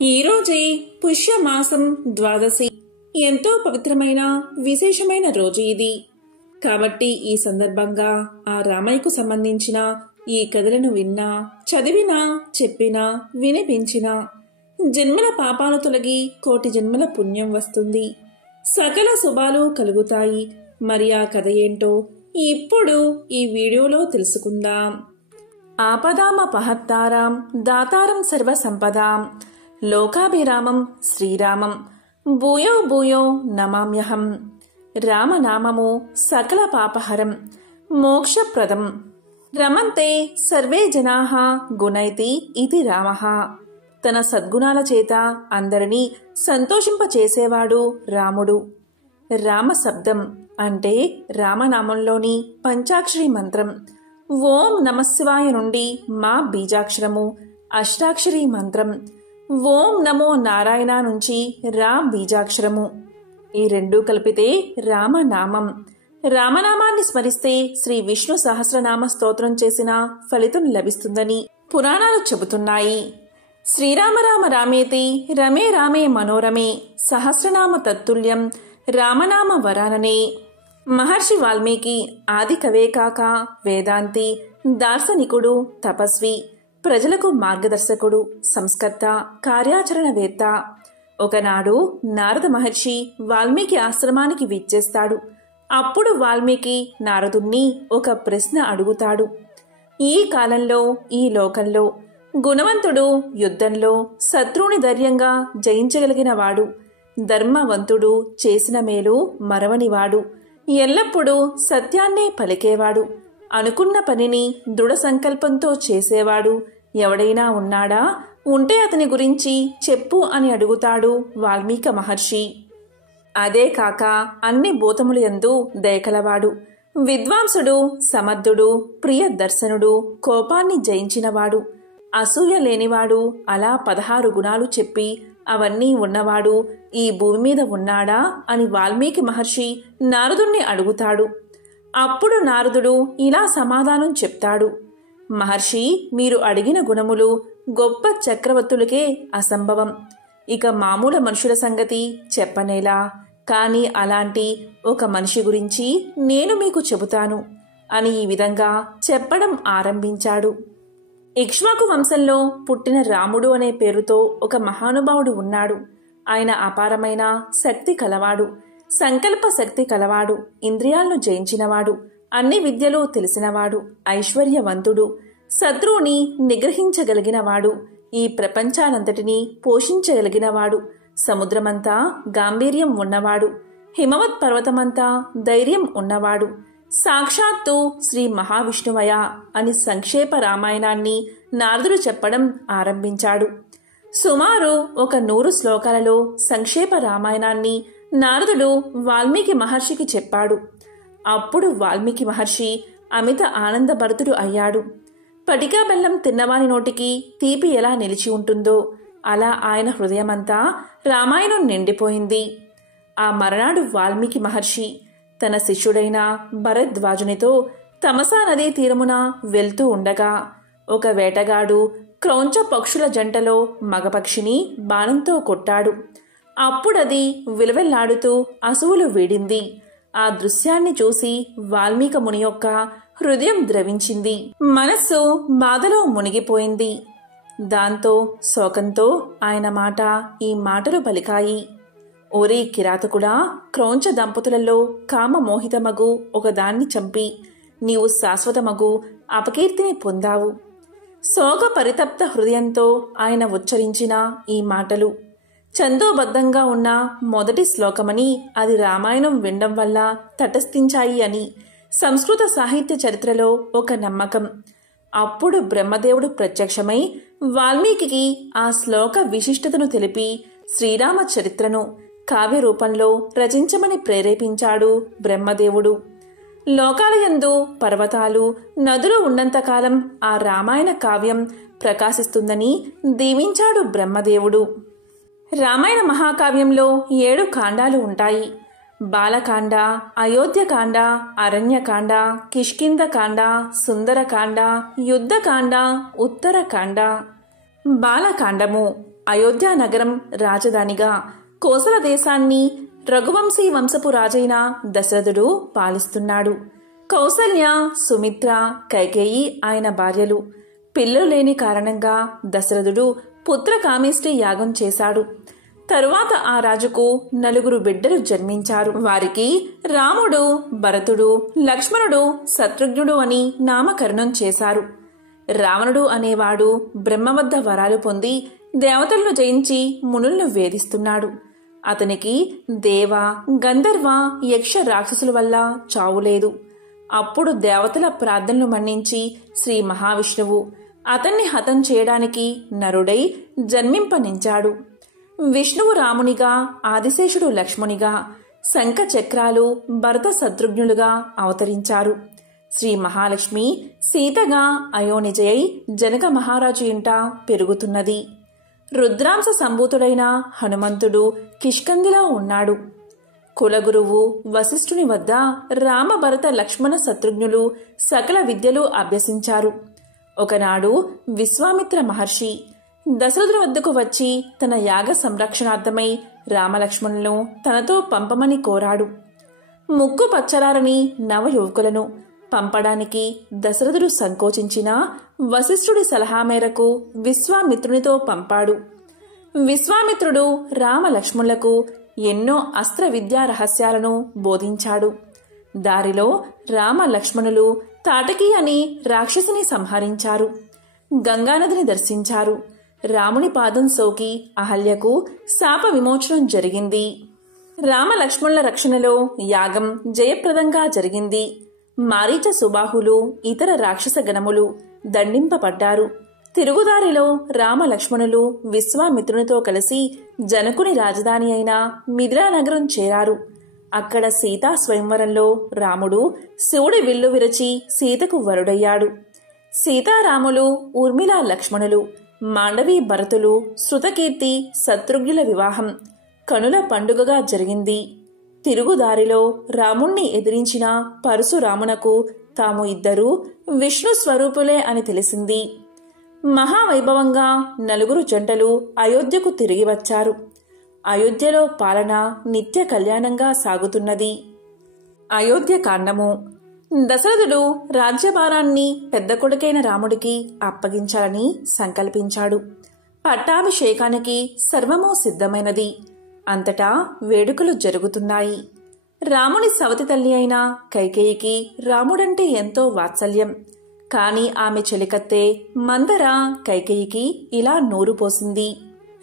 ఈరోజే పుష్యమాసం ద్వాదశి. ఎంతో పవిత్రమైన విశేషమైన రోజు ఇది. కాబట్టి ఈ సందర్భంగా ఆ రామయ్యకు సంబంధించిన ఈ కథలను విన్నా, చదివినా, చెప్పినా, వినిపించినా జన్మల పాపాలు తొలగి కోటి జన్మల పుణ్యం వస్తుంది, సకల శుభాలు కలుగుతాయి. మరి ఆ కథ ఏంటో ఇప్పుడు ఈ వీడియోలో తెలుసుకుందాం. ఆపదామపహత్తారాం దాతారం సర్వ సంపదాం లోకాభిరామం శ్రీరామం భూయో భూయో నమామ్యహం. రామనామము సకల పాపహరం మోక్షప్రదం. రమంతే సర్వే జనాః గుణైతి ఇది రామః. తన సద్గుణాల చేత అందరినీ సంతోషింపచేసేవాడు రాముడు. రామ శబ్దం అంటే రామనామంలోని పంచాక్షరి మంత్రం. ఓం నమశివాయ నుండి మా బీజాక్షరము అష్టాక్షరి మంత్రం. ఓం నమో నారాయణ నుంచి రా బీజాక్షరము. ఈ రెండూ కలిపితే రామనామం. రామనామాన్ని స్మరిస్తే శ్రీ విష్ణు సహస్రనామ స్తోత్రం చేసిన ఫలితం లభిస్తుందని పురాణాలు చెబుతున్నాయి. శ్రీరామ రామ రామేతి రమే రామే మనోరమే సహస్రనామ తత్తుల్యం రామనామ వరాననే. మహర్షి వాల్మీకి ఆది కవే కాక వేదాంతి, దార్శనికుడు, తపస్వి, ప్రజలకు మార్గదర్శకుడు, సంస్కర్త, కార్యాచరణవేత్త. ఒకనాడు నారద మహర్షి వాల్మీకి ఆశ్రమానికి విచ్చేస్తాడు. అప్పుడు వాల్మీకి నారదుణ్ణి ఒక ప్రశ్న అడుగుతాడు. ఈ కాలంలో ఈ లోకంలో గుణవంతుడు యుద్ధంలో శత్రువుని ధైర్యంగా జయించగలిగినవాడు, ధర్మవంతుడు, చేసిన మేలు మరవనివాడు, ఎల్లప్పుడూ సత్యాన్నే పలికేవాడు, అనుకున్న పనిని దృఢ సంకల్పంతో చేసేవాడు ఎవడైనా ఉన్నాడా? ఉంటే అతని గురించి చెప్పు అని అడుగుతాడు వాల్మీకి మహర్షి. అదే కాక అన్ని భూతములందు దయకలవాడు, విద్వాంసుడు, సమర్థుడు, ప్రియదర్శనుడు, కోపాన్ని జయించినవాడు, అసూయ లేనివాడు, అలా 16 గుణాలు చెప్పి అవన్నీ ఉన్నవాడు ఈ భూమి మీద ఉన్నాడా అని వాల్మీకి మహర్షి నారదుణ్ణి అడుగుతాడు. అప్పుడు నారదుడు ఇలా సమాధానం చెప్తాడు. మహర్షి, మీరు అడిగిన గుణములు గొప్ప చక్రవర్తులకే అసంభవం. ఇక మామూలు మనుషుల సంగతి చెప్పనేలా. కాని అలాంటి ఒక మనిషి గురించి నేను మీకు చెబుతాను అని ఈ విధంగా చెప్పడం ఆరంభించాడు. ఇక్ష్వాకు వంశంలో పుట్టిన రాముడు అనే పేరుతో ఒక మహానుభావుడు ఉన్నాడు. ఆయన అపారమైన శక్తి కలవాడు, సంకల్ప శక్తి కలవాడు, ఇంద్రియాలను జయించినవాడు, అన్ని విద్యలు తెలిసినవాడు, ఐశ్వర్యవంతుడు, శత్రువుని నిగ్రహించగలిగినవాడు, ఈ ప్రపంచానంతటినీ పోషించగలిగినవాడు, సముద్రమంతా గాంభీర్యం ఉన్నవాడు, హిమవత్ పర్వతమంతా ధైర్యం ఉన్నవాడు, సాక్షాత్తు శ్రీ మహావిష్ణువయ అని సంక్షేప రామాయణాన్ని నారదుడు చెప్పడం ఆరంభించాడు. సుమారు ఒక 100 శ్లోకాలలో సంక్షేప రామాయణాన్ని నారదుడు వాల్మీకి మహర్షికి చెప్పాడు. అప్పుడు వాల్మీకి మహర్షి అమిత ఆనందభరితుడు అయ్యాడు. పటికా బెల్లం తిన్నవాని నోటికి తీపి ఎలా నిలిచి ఉంటుందో అలా ఆయన హృదయమంతా రామాయణం నిండిపోయింది. ఆ మరనాడు వాల్మీకి మహర్షి తన శిష్యుడైన భరద్వాజునితో తమసా నదీ తీరమున వెళ్తూ ఉండగా ఒక వేటగాడు క్రౌంచ పక్షుల జంటలో మగపక్షిని బాణంతో కొట్టాడు. అప్పుడది విలవెల్లాడుతూ అసువులు వీడింది. ఆ దృశ్యాన్ని చూసి వాల్మీకి ముని యొక్క హృదయం ద్రవించింది, మనస్సు బాధలో మునిగిపోయింది. దాంతో శోకంతో ఆయన మాట ఈ మాటలు పలికాయి. ఓరీ కిరాతకుడా, క్రౌంచ దంపతులలో కామమోహితమగు ఒకదాన్ని చంపి నీవు శాశ్వతమగు అపకీర్తిని పొందావు. శోక పరితప్త హృదయంతో ఆయన ఉచ్చరించిన ఈ మాటలు ఛందోబద్ధంగా ఉన్న మొదటి శ్లోకమని, అది రామాయణం వినడం వల్ల తటస్థించాయి అని సంస్కృత సాహిత్య చరిత్రలో ఒక నమ్మకం. అప్పుడు బ్రహ్మదేవుడు ప్రత్యక్షమై వాల్మీకి ఆ శ్లోక విశిష్టతను తెలిపి శ్రీరామ చరిత్రను కావ్య రూపంలో రచించమని ప్రేరేపించాడు బ్రహ్మదేవుడు. లోకాలయందు పర్వతాలు, నదులు ఉన్నంతకాలం ఆ రామాయణ కావ్యం ప్రకాశిస్తుందని దీవించాడు బ్రహ్మదేవుడు. రామాయణ మహాకావ్యంలో 7 కాండాలు ఉంటాయి. బాలకాండ, అయోధ్యకాండ, అరణ్యకాండ, కిష్కింధకాండ, సుందరకాండ, యుద్ధకాండ, ఉత్తరకాండ. బాలకాండము అయోధ్య నగరం రాజధానిగా కోసల దేశాన్ని రఘువంశీ వంశపు రాజైన దశరథుడు పాలిస్తున్నాడు. కౌసల్య, సుమిత్ర, కైకేయి ఆయన భార్యలు. పిల్లలు లేని కారణంగా దశరథుడు పుత్రకామేష్టి యాగం చేశాడు. తరువాత ఆ రాజుకు 4 బిడ్డలు జన్మించారు. వారికి రాముడు, భరతుడు, లక్ష్మణుడు, శత్రుఘ్నుడు అని నామకరణం చేశారు. రావణుడు అనేవాడు బ్రహ్మ వద్ద వరాలు పొంది దేవతలను జయించి మునులను వేధిస్తున్నాడు. అతనికి దేవ, గంధర్వ, యక్ష రాక్షసుల వల్ల చావులేదు. అప్పుడు దేవతల ప్రార్థనలు మన్నించి శ్రీ మహావిష్ణువు అతన్ని హతం చేయడానికి నరుడై జన్మింపనించాడు. విష్ణువు రామునిగా, ఆదిశేషుడు లక్ష్మణునిగా, శంఖ చక్రాలు భరత శత్రుఘ్నులుగా అవతరించారు. శ్రీ మహాలక్ష్మి సీతగా అయోనిజయై జనక మహారాజు ఇంట పెరుగుతున్నది. రుద్రాంశ సంభూతుడైన హనుమంతుడు కిష్కందిలో ఉన్నాడు. కులగురువు వశిష్ఠుని వద్ద రామ, భరత, లక్ష్మణ, శత్రుఘ్నులు సకల విద్యలు అభ్యసించారు. ఒకనాడు విశ్వామిత్ర మహర్షి దశరథుని వద్దకు వచ్చి తన యాగ సంరక్షణార్థమై రామలక్ష్మణులను తనతో పంపమని కోరాడు. ముక్కు పచ్చరారని నవయువకులను పంపడానికి దశరథుడు సంకోచించినా వశిష్ఠుడి సలహా మేరకు విశ్వామిత్రునితో పంపాడు. విశ్వామిత్రుడు రామలక్ష్మణులకు ఎన్నో అస్త్ర విద్యా రహస్యాలను బోధించాడు. దారిలో రామ లక్ష్మణులు తాటకి అని రాక్షసిని సంహరించారు. గంగానదిని దర్శించారు. రాముని పాదం సోకి అహల్యకు శాప విమోచనం జరిగింది. రామ లక్ష్మణుల రక్షణలో యాగం జయప్రదంగా జరిగింది. మారీచ, సుబాహులు, ఇతర రాక్షస గణములు దండింపబడ్డారు. తిరుగుదారిలో రామ లక్ష్మణులు విశ్వామిత్రునితో కలిసి జనకుని రాజధాని అయిన మిథిలా నగరం చేరారు. అక్కడ సీతా స్వయంవరంలో రాముడు శివుడి విల్లు విరచి సీతకు వరుడయ్యాడు. సీతారాములు, ఊర్మిళ లక్ష్మణులు, మాండవి భరతులు, శృతకీర్తి, శత్రుఘ్నుల వివాహం కనుల పండుగగా జరిగింది. తిరుగుదారిలో రాముణ్ణి ఎదిరించిన పరశురామునకు తాము ఇద్దరూ విష్ణు స్వరూపులే అని తెలిసింది. మహావైభవంగా 4 జంటలు అయోధ్యకు తిరిగి వచ్చారు. అయోధ్యలో పాలన నిత్య కళ్యాణంగా సాగుతున్నది. అయోధ్యకాండము. దశరథుడు రాజ్యభారాన్ని పెద్ద కొడుకైన రాముడికి అప్పగించాలని సంకల్పించాడు. పట్టాభిషేకానికి సర్వమూ సిద్ధమైనది. అంతటా వేడుకలు జరుగుతున్నాయి. రాముని సవతి తల్లి అయిన కైకేయికి రాముడంటే ఎంతో వాత్సల్యం. కాని ఆమె చెలికత్తే మందర కైకేయికి ఇలా నోరు పోసింది.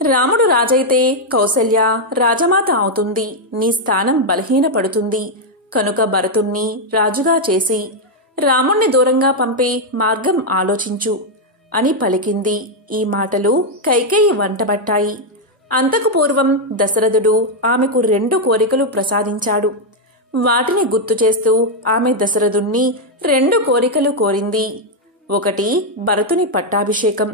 రాముడు రాజైతే కౌసల్య రాజమాత అవుతుంది. నీ స్థానం బలహీనపడుతుంది. కనుక భరతుణ్ణి రాజుగా చేసి రాముణ్ణి దూరంగా పంపే మార్గం ఆలోచించు అని పలికింది. ఈ మాటలు కైకేయి వంటబట్టాయి. అంతకు పూర్వం దశరథుడు ఆమెకు 2 కోరికలు ప్రసాదించాడు. వాటిని గుర్తు చేస్తూ ఆమె దశరథుణ్ణి 2 కోరికలు కోరింది. ఒకటి భరతుని పట్టాభిషేకం,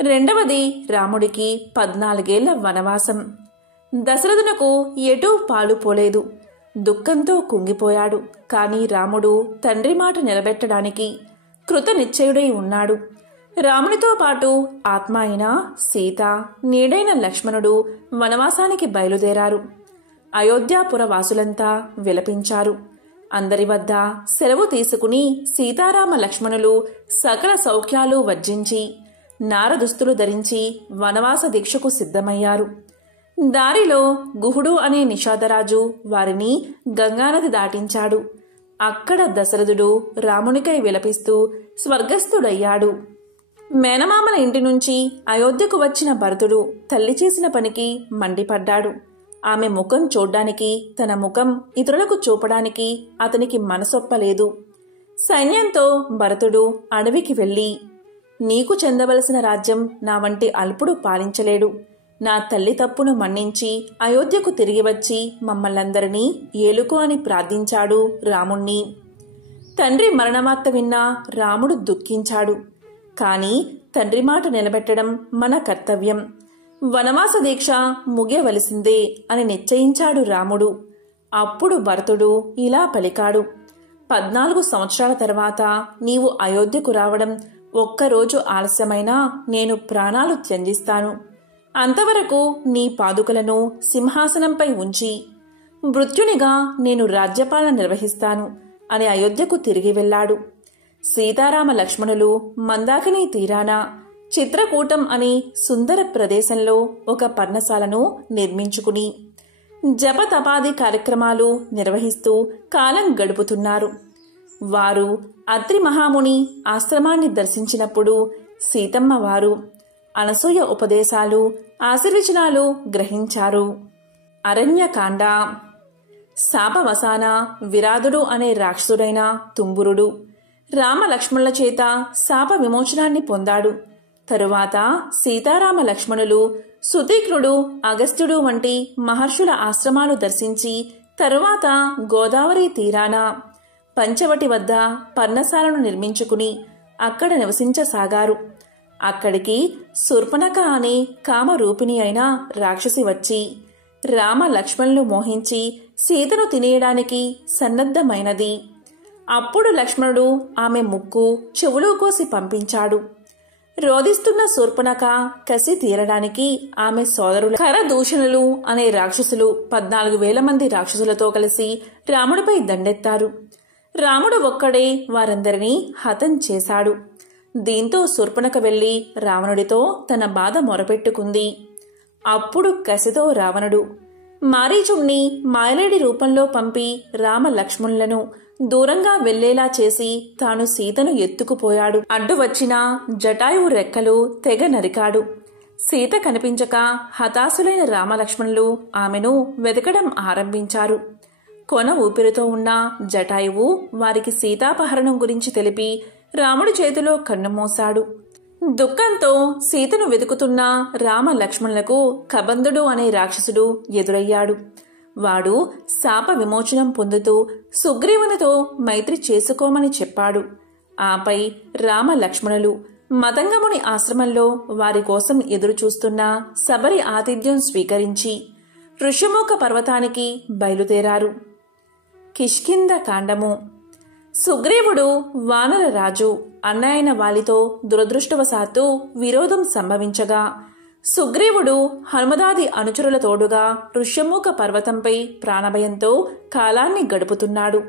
రెండవది రాముడికి 14 ఏళ్ల వనవాసం. దశరథునకు ఎటూ పాలు పోలేదు. దుఃఖంతో కుంగిపోయాడు. కాని రాముడు తండ్రి మాట నిలబెట్టడానికి కృతనిశ్చయుడై ఉన్నాడు. రామునితో పాటు ఆత్మ అయిన సీత, నీడైన లక్ష్మణుడు వనవాసానికి బయలుదేరారు. అయోధ్యాపుర వాసులంతా విలపించారు. అందరి వద్ద సెలవు తీసుకుని సీతారామ లక్ష్మణులు సకల సౌఖ్యాలు వర్జించి నారదుస్తులు ధరించి వనవాస దీక్షకు సిద్ధమయ్యారు. దారిలో గుహుడు అనే నిషాదరాజు వారిని గంగానది దాటించాడు. అక్కడ దశరథుడు రామునికై విలపిస్తూ స్వర్గస్థుడయ్యాడు. మేనమామల ఇంటి నుంచి అయోధ్యకు వచ్చిన భరతుడు తల్లి చేసిన పనికి మండిపడ్డాడు. ఆమె ముఖం చూడ్డానికి, తన ముఖం ఇతరులకు చూపడానికి అతనికి మనసొప్పలేదు. సైన్యంతో భరతుడు అడవికి వెళ్ళి, నీకు చెందవలసిన రాజ్యం నా వంటి అల్పుడు పాలించలేడు. నా తల్లి తప్పును మన్నించి అయోధ్యకు తిరిగి వచ్చి మమ్మల్నందరినీ ఏలుకో అని ప్రార్థించాడు రాముణ్ణి. తండ్రి మరణవార్త విన్న రాముడు దుఃఖించాడు. కాని తండ్రి మాట నిలబెట్టడం మన కర్తవ్యం. వనవాస దీక్ష ముగియవలసిందే అని నిశ్చయించాడు రాముడు. అప్పుడు భరతుడు ఇలా పలికాడు. 14 సంవత్సరాల తర్వాత నీవు అయోధ్యకు రావడం ఒక్కరోజు ఆలస్యమైనా నేను ప్రాణాలు త్యజిస్తాను. అంతవరకు నీ పాదుకలను సింహాసనంపై ఉంచి మృత్యునిగా నేను రాజ్యపాలన నిర్వహిస్తాను అని అయోధ్యకు తిరిగి వెళ్ళాడు. సీతారామ లక్ష్మణులు మందాకిని తీరాన చిత్రకూటం అనే సుందర ప్రదేశంలో ఒక పర్ణశాలను నిర్మించుకుని జపతపాది కార్యక్రమాలు నిర్వహిస్తూ కాలం గడుపుతున్నారు. వారు అత్రి మహాముని ఆశ్రమాన్ని దర్శించినప్పుడు సీతమ్మ వారు అనసూయ ఉపదేశాలు ఆశీర్వచనాలు గ్రహించారు. అరణ్యకాండ. శాపవసాన విరాధుడు అనే రాక్షసుడైన తుంబురుడు రామ లక్ష్మణుల చేత శాప విమోచనాన్ని పొందాడు. తరువాత సీతారామ లక్ష్మణులు సుతీక్నుడు, అగస్త్యుడు వంటి మహర్షుల ఆశ్రమాలు దర్శించి తరువాత గోదావరి తీరాన పంచవటి వద్ద పర్ణశాలను నిర్మించుకుని అక్కడ నివసించసాగారు. అక్కడికి శూర్పణఖ అనే కామరూపిణి అయిన రాక్షసి వచ్చి రామ లక్ష్మణులు మోహించి సీతను తినేయడానికి సన్నద్ధమైనది. అప్పుడు లక్ష్మణుడు ఆమె ముక్కు చెవులు కోసి పంపించాడు. రోధిస్తున్న శూర్పణఖ కసి తీరడానికి ఆమె సోదరుల కరదూషణులు అనే రాక్షసులు 14,000 మంది రాక్షసులతో కలిసి రాముడిపై దండెత్తారు. రాముడు ఒక్కడే వారందరినీ హతం చేశాడు. దీంతో శూర్పణఖ వెళ్లి రావణుడితో తన బాధ మొరపెట్టుకుంది. అప్పుడు కసితో రావణుడు మారీచుణ్ణి మాయలేడి రూపంలో పంపి రామ లక్ష్మణులను దూరంగా వెళ్లేలా చేసి తాను సీతను ఎత్తుకుపోయాడు. అడ్డు వచ్చిన జటాయువు రెక్కలు తెగ నరికాడు. సీత కనిపించక హతాశులైన రామలక్ష్మణులు ఆమెను వెతకడం ఆరంభించారు. కొన ఊపిరితో ఉన్న జటాయువు వారికి సీతాపహరణం గురించి తెలిపి రాముడి చేతిలో కన్నుమూశాడు. దుఃఖంతో సీతను వెతుకుతున్న రామ లక్ష్మణులకు కబంధుడు అనే రాక్షసుడు ఎదురయ్యాడు. వాడు శాప విమోచనం పొందుతూ సుగ్రీవునితో మైత్రి చేసుకోమని చెప్పాడు. ఆపై రామ లక్ష్మణులు మతంగముని ఆశ్రమంలో వారి కోసం ఎదురుచూస్తున్న శబరి ఆతిథ్యం స్వీకరించి ఋషిముఖ పర్వతానికి బయలుదేరారు. కిష్కింధ కాండము. సుగ్రీవుడు వానర రాజు అన్నయైన వాలితో దురదృష్టవశాత్తు విరోధం సంభవించగా సుగ్రీవుడు హనుమదాది అనుచరుల తోడుగా ఋష్యమూక పర్వతంపై ప్రాణభయంతో కాలాన్ని గడుపుతున్నాడు.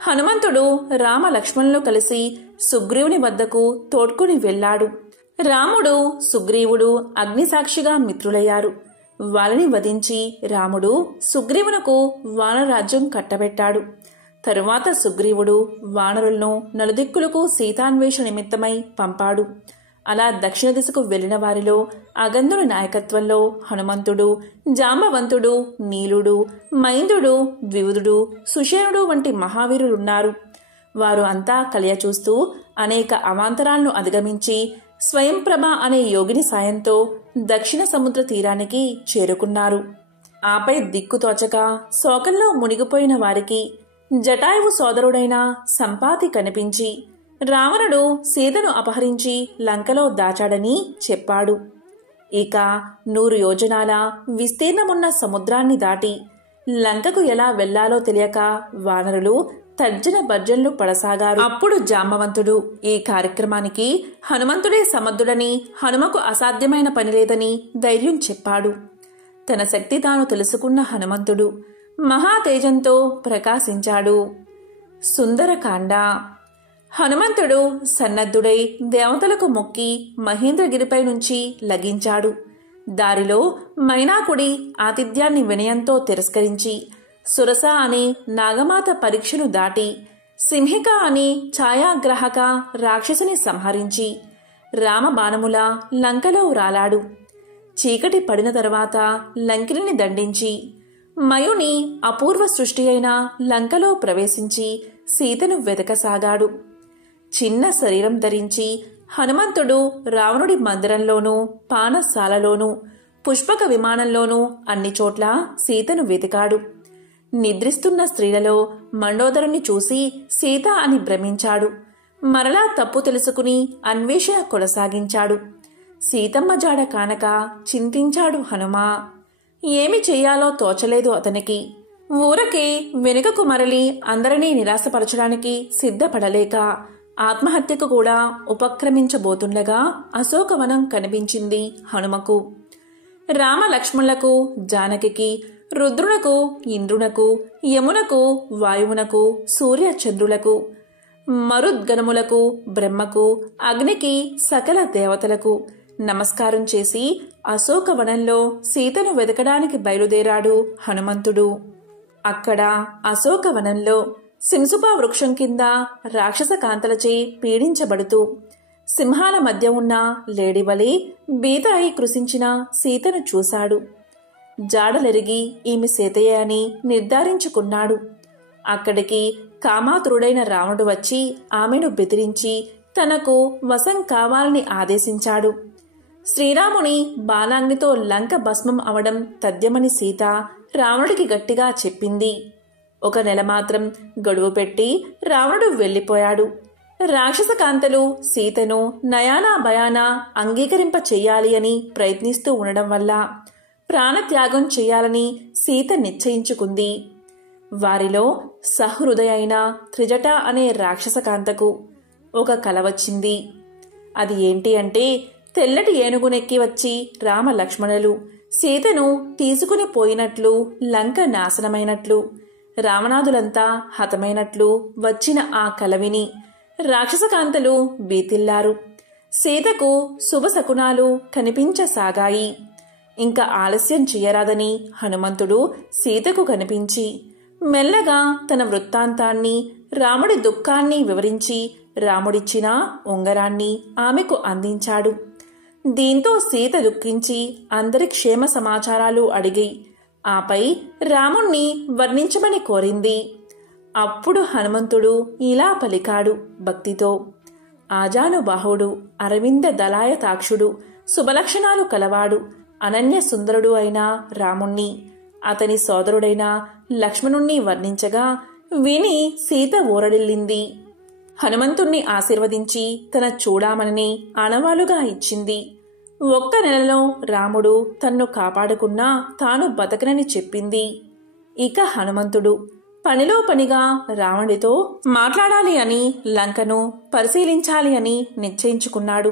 హనుమంతుడు రామ లక్ష్మణులు కలిసి సుగ్రీవుని వద్దకు తోడ్కుని వెళ్లాడు. రాముడు సుగ్రీవుడు అగ్నిసాక్షిగా మిత్రులయ్యారు. వాళ్ళని వధించి రాముడు సుగ్రీవునకు వానరాజ్యం కట్టబెట్టాడు. తరువాత సుగ్రీవుడు వానరులను నలుదిక్కులకు సీతాన్వేషణ నిమిత్తమై పంపాడు. అలా దక్షిణ దిశకు వెళ్లిన వారిలో అగంధుని నాయకత్వంలో హనుమంతుడు, జాంబవంతుడు, నీలుడు, మైందుడు, ద్వివుదుడు, సుషేనుడు వంటి మహావీరులున్నారు. వారు అంతా కలియ చూస్తూ అనేక అవాంతరాలను అధిగమించి స్వయంప్రభ అనే యోగిని సాయంతో దక్షిణ సముద్ర తీరానికి చేరుకున్నారు. ఆపై దిక్కుతోచక శోకంలో మునిగిపోయిన వారికి జటాయువు సోదరుడైన సంపాతి కనిపించి రావణుడు సీతను అపహరించి లంకలో దాచాడని చెప్పాడు. ఇక 100 యోజనాల విస్తీర్ణమున్న సముద్రాన్ని దాటి లంకకు ఎలా వెళ్లాలో తెలియక వానరులు తర్జన భర్జనలు పడసాగారు. అప్పుడు జాంబవంతుడు ఈ కార్యక్రమానికి హనుమంతుడే సమర్థుడని, హనుమకు అసాధ్యమైన పని లేదని ధైర్యం చెప్పాడు. తన శక్తి తాను తెలుసుకున్న హనుమంతుడు మహాతేజంతో ప్రకాశించాడు. సుందరకాండ. హనుమంతుడు సన్నద్ధుడై దేవతలకు మొక్కి మహేంద్రగిరిపై నుంచి లగించాడు. దారిలో మైనాకుడి ఆతిథ్యాన్ని వినయంతో తిరస్కరించి సురస అనే నాగమాత పరీక్షను దాటి సింహిక అనే ఛాయాగ్రాహక రాక్షసిని సంహరించి రామబాణముల లంకలో రాలాడు. చీకటి పడిన తరువాత లంకిని దండించి మయుని అపూర్వ సృష్టి అయిన లంకలో ప్రవేశించి సీతను వెతకసాగాడు. చిన్న శరీరం ధరించి హనుమంతుడు రావణుడి మందిరంలోనూ, పానశాలలోనూ, పుష్పక విమానంలోనూ అన్ని చోట్ల సీతను వెతికాడు. నిద్రిస్తున్న స్త్రీలలో మండోదరుని చూసి సీత అని భ్రమించాడు. మరలా తప్పు తెలుసుకుని అన్వేషణ కొనసాగించాడు. సీతమ్మ జాడ కానక చింతించాడు హనుమ. ఏమి చెయ్యాలో తోచలేదు అతనికి. ఊరకే వెనుకకు మరలి అందరినీ నిరాశపరచడానికి సిద్ధపడలేక ఆత్మహత్యకు కూడా ఉపక్రమించబోతుండగా అశోకవనం కనిపించింది హనుమకు. రామ లక్ష్మణులకు, జానకికి, రుద్రునకు, ఇంద్రునకు, యమునకు, వాయువునకు, సూర్య చంద్రులకు, మరుద్గణములకు, బ్రహ్మకు, అగ్నికి, సకల దేవతలకు నమస్కారం చేసి అశోకవనంలో సీతను వెతకడానికి బయలుదేరాడు హనుమంతుడు. అక్కడ అశోకవనంలో సింసుపా వృక్షం కింద రాక్షస కాంతలచే పీడించబడుతూ సింహాల మధ్య ఉన్న లేడివలి బీతాయి కృశించిన సీతను చూశాడు. జాడలెరిగి ఈమె సీతయే అని నిర్ధారించుకున్నాడు. అక్కడికి కామాతురుడైన రావణుడు వచ్చి ఆమెను బెదిరించి తనకు వశం కావాలని ఆదేశించాడు. శ్రీరాముని బాణాగ్నితో లంక భస్మం అవడం తథ్యమని సీత రావణుడికి గట్టిగా చెప్పింది. 1 నెల మాత్రం గడువు పెట్టి రావణుడు వెళ్ళిపోయాడు. రాక్షస కాంతలు సీతను నయానా భయానా అంగీకరింప చెయ్యాలి అని ప్రయత్నిస్తూ ఉండడం వల్ల ప్రాణత్యాగం చెయ్యాలని సీత నిశ్చయించుకుంది. వారిలో సహృదయ అయిన త్రిజట అనే రాక్షస కాంతకు ఒక కల వచ్చింది. అది ఏంటి అంటే, తెల్లటి ఏనుగునెక్కి వచ్చి రామ లక్ష్మణులు సీతను తీసుకుని పోయినట్లు, లంక నాశనమైనట్లు, రావణాదులంతా హతమైనట్లు వచ్చిన ఆ కలవిని రాక్షసకాంతలు బీతిల్లారు. సీతకు శుభశకునాలు కనిపించసాగాయి. ఇంకా ఆలస్యం చెయ్యరాదని హనుమంతుడు సీతకు కనిపించి మెల్లగా తన వృత్తాంతాన్ని, రాముడి దుఃఖాన్ని వివరించి రాముడిచ్చిన ఉంగరాన్ని ఆమెకు అందించాడు. దీంతో సీత దుఃఖించి అందరి క్షేమ సమాచారాలు అడిగి ఆపై రాముణ్ణి వర్ణించమని కోరింది. అప్పుడు హనుమంతుడు ఇలా పలికాడు భక్తితో: ఆజానుబాహుడు, అరవింద దళాయతాక్షుడు, శుభలక్షణాలు కలవాడు, అనన్య సుందరుడు అయిన రాముణ్ణి, అతని సోదరుడైన లక్ష్మణుణ్ణి వర్ణించగా విని సీత ఊరడిల్లింది. హనుమంతుణ్ణి ఆశీర్వదించి తన చూడామణిని ఆనవాలుగా ఇచ్చింది. 1 నెలలో రాముడు తన్ను కాపాడుకున్నా తాను బతకనని చెప్పింది. ఇక హనుమంతుడు పనిలో పనిగా రావణుడితో మాట్లాడాలి అని, లంకను పరిశీలించాలి అని నిశ్చయించుకున్నాడు.